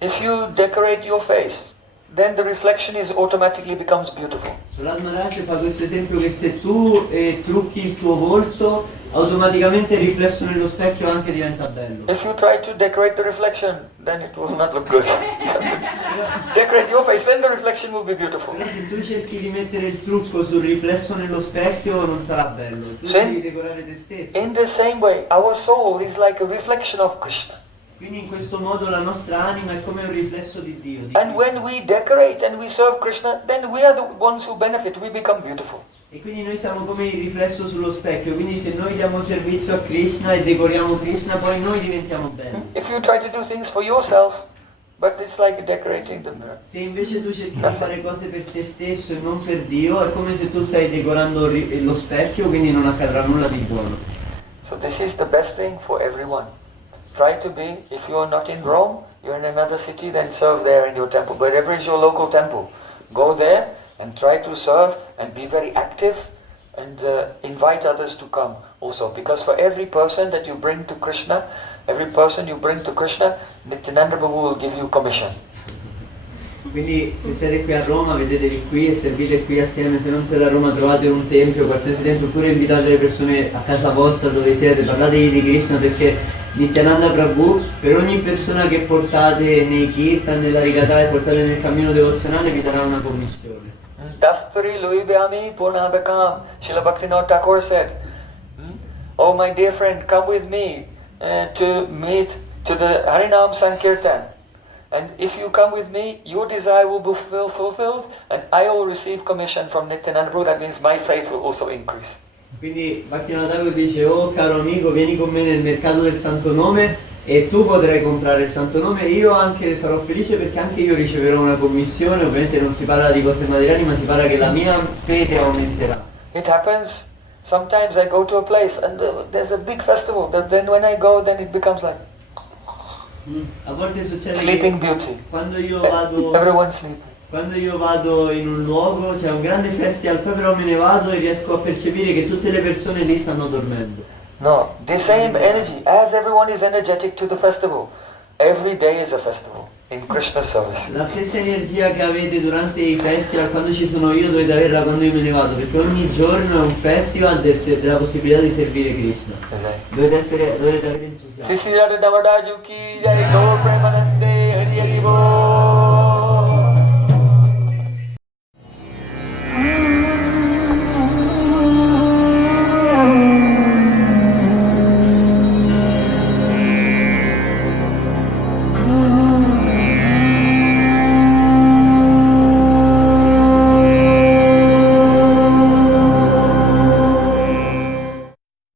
if you decorate your face, then the reflection automatically becomes beautiful. Prahlad Maharaj fa questo esempio che se tu trucchi il tuo volto, automaticamente il riflesso nello specchio anche diventa bello. If you try to decorate the reflection, then it will not look good. Decorate your face, then the reflection will be beautiful. Però se tu cerchi di mettere il trucco sul riflesso nello specchio non sarà bello. Tu devi decorare te stesso. In the same way, our soul is like a reflection of Krishna. Quindi in questo modo la nostra anima è come un riflesso di Dio. And when we decorate and we serve Krishna, then we are the ones who benefit, we become beautiful. E quindi noi siamo come il riflesso sullo specchio, quindi se noi diamo servizio a Krishna e decoriamo Krishna, poi noi diventiamo belli. If you try to do things for yourself, but it's like decorating the mirror. Se invece tu cerchi di fare cose per te stesso e non per Dio, è come se tu stai decorando lo specchio, quindi non accadrà nulla di buono. So this is the best thing for everyone. Try to be, if you are not in Rome, you're in another city, then serve there in your temple. Wherever is your local temple, go there and try to serve and be very active and invite others to come also. Because for every person that you bring to Krishna, Nityananda Prabhu will give you commission. Quindi se siete qui a Roma vedetevi qui e servite qui assieme, se non siete a Roma trovate un tempio, qualsiasi tempio, oppure invitate le persone a casa vostra dove siete, parlategli di Krishna perché Nityananda Prabhu per ogni persona che portate nei kirtan, nella rigata e portate nel cammino devozionale vi darà una commissione. Dastari Luibyami Purnabhakam, Srila Bhaktivinoda Thakur said, oh my dear friend, come with me to meet to the Harinam Sankirtan. And if you come with me, your desire will be fulfilled and I will receive commission from Nityananda Prabhu. That means my faith will also increase. Quindi Bhaktivinoda Thakur dice: oh caro amico, vieni con me nel mercato del Santo Nome e tu potrai comprare il Santo Nome. Io anche sarò felice perché anche io riceverò una commissione. Ovviamente non si parla di cose materiali, ma si parla che la mia fede aumenterà. It happens, sometimes I go to a place and there's a big festival, then when I go then it becomes like A volte succede Sleeping che Beauty. quando io vado Everyone's sleeping. Quando io vado in un luogo, c'è un grande festival, poi però me ne vado e riesco a percepire che tutte le persone lì stanno dormendo. No, the same energy, as everyone is energetic to the festival, every day is a festival in Krishna service. La stessa energia che avete durante i festival, quando ci sono io, dovete averla quando io me ne vado, perché ogni giorno è un festival della possibilità di servire Krishna. Okay. Dovete avere entusiasmo. Sisi Radha Davaraju ki jai, Gaur Prema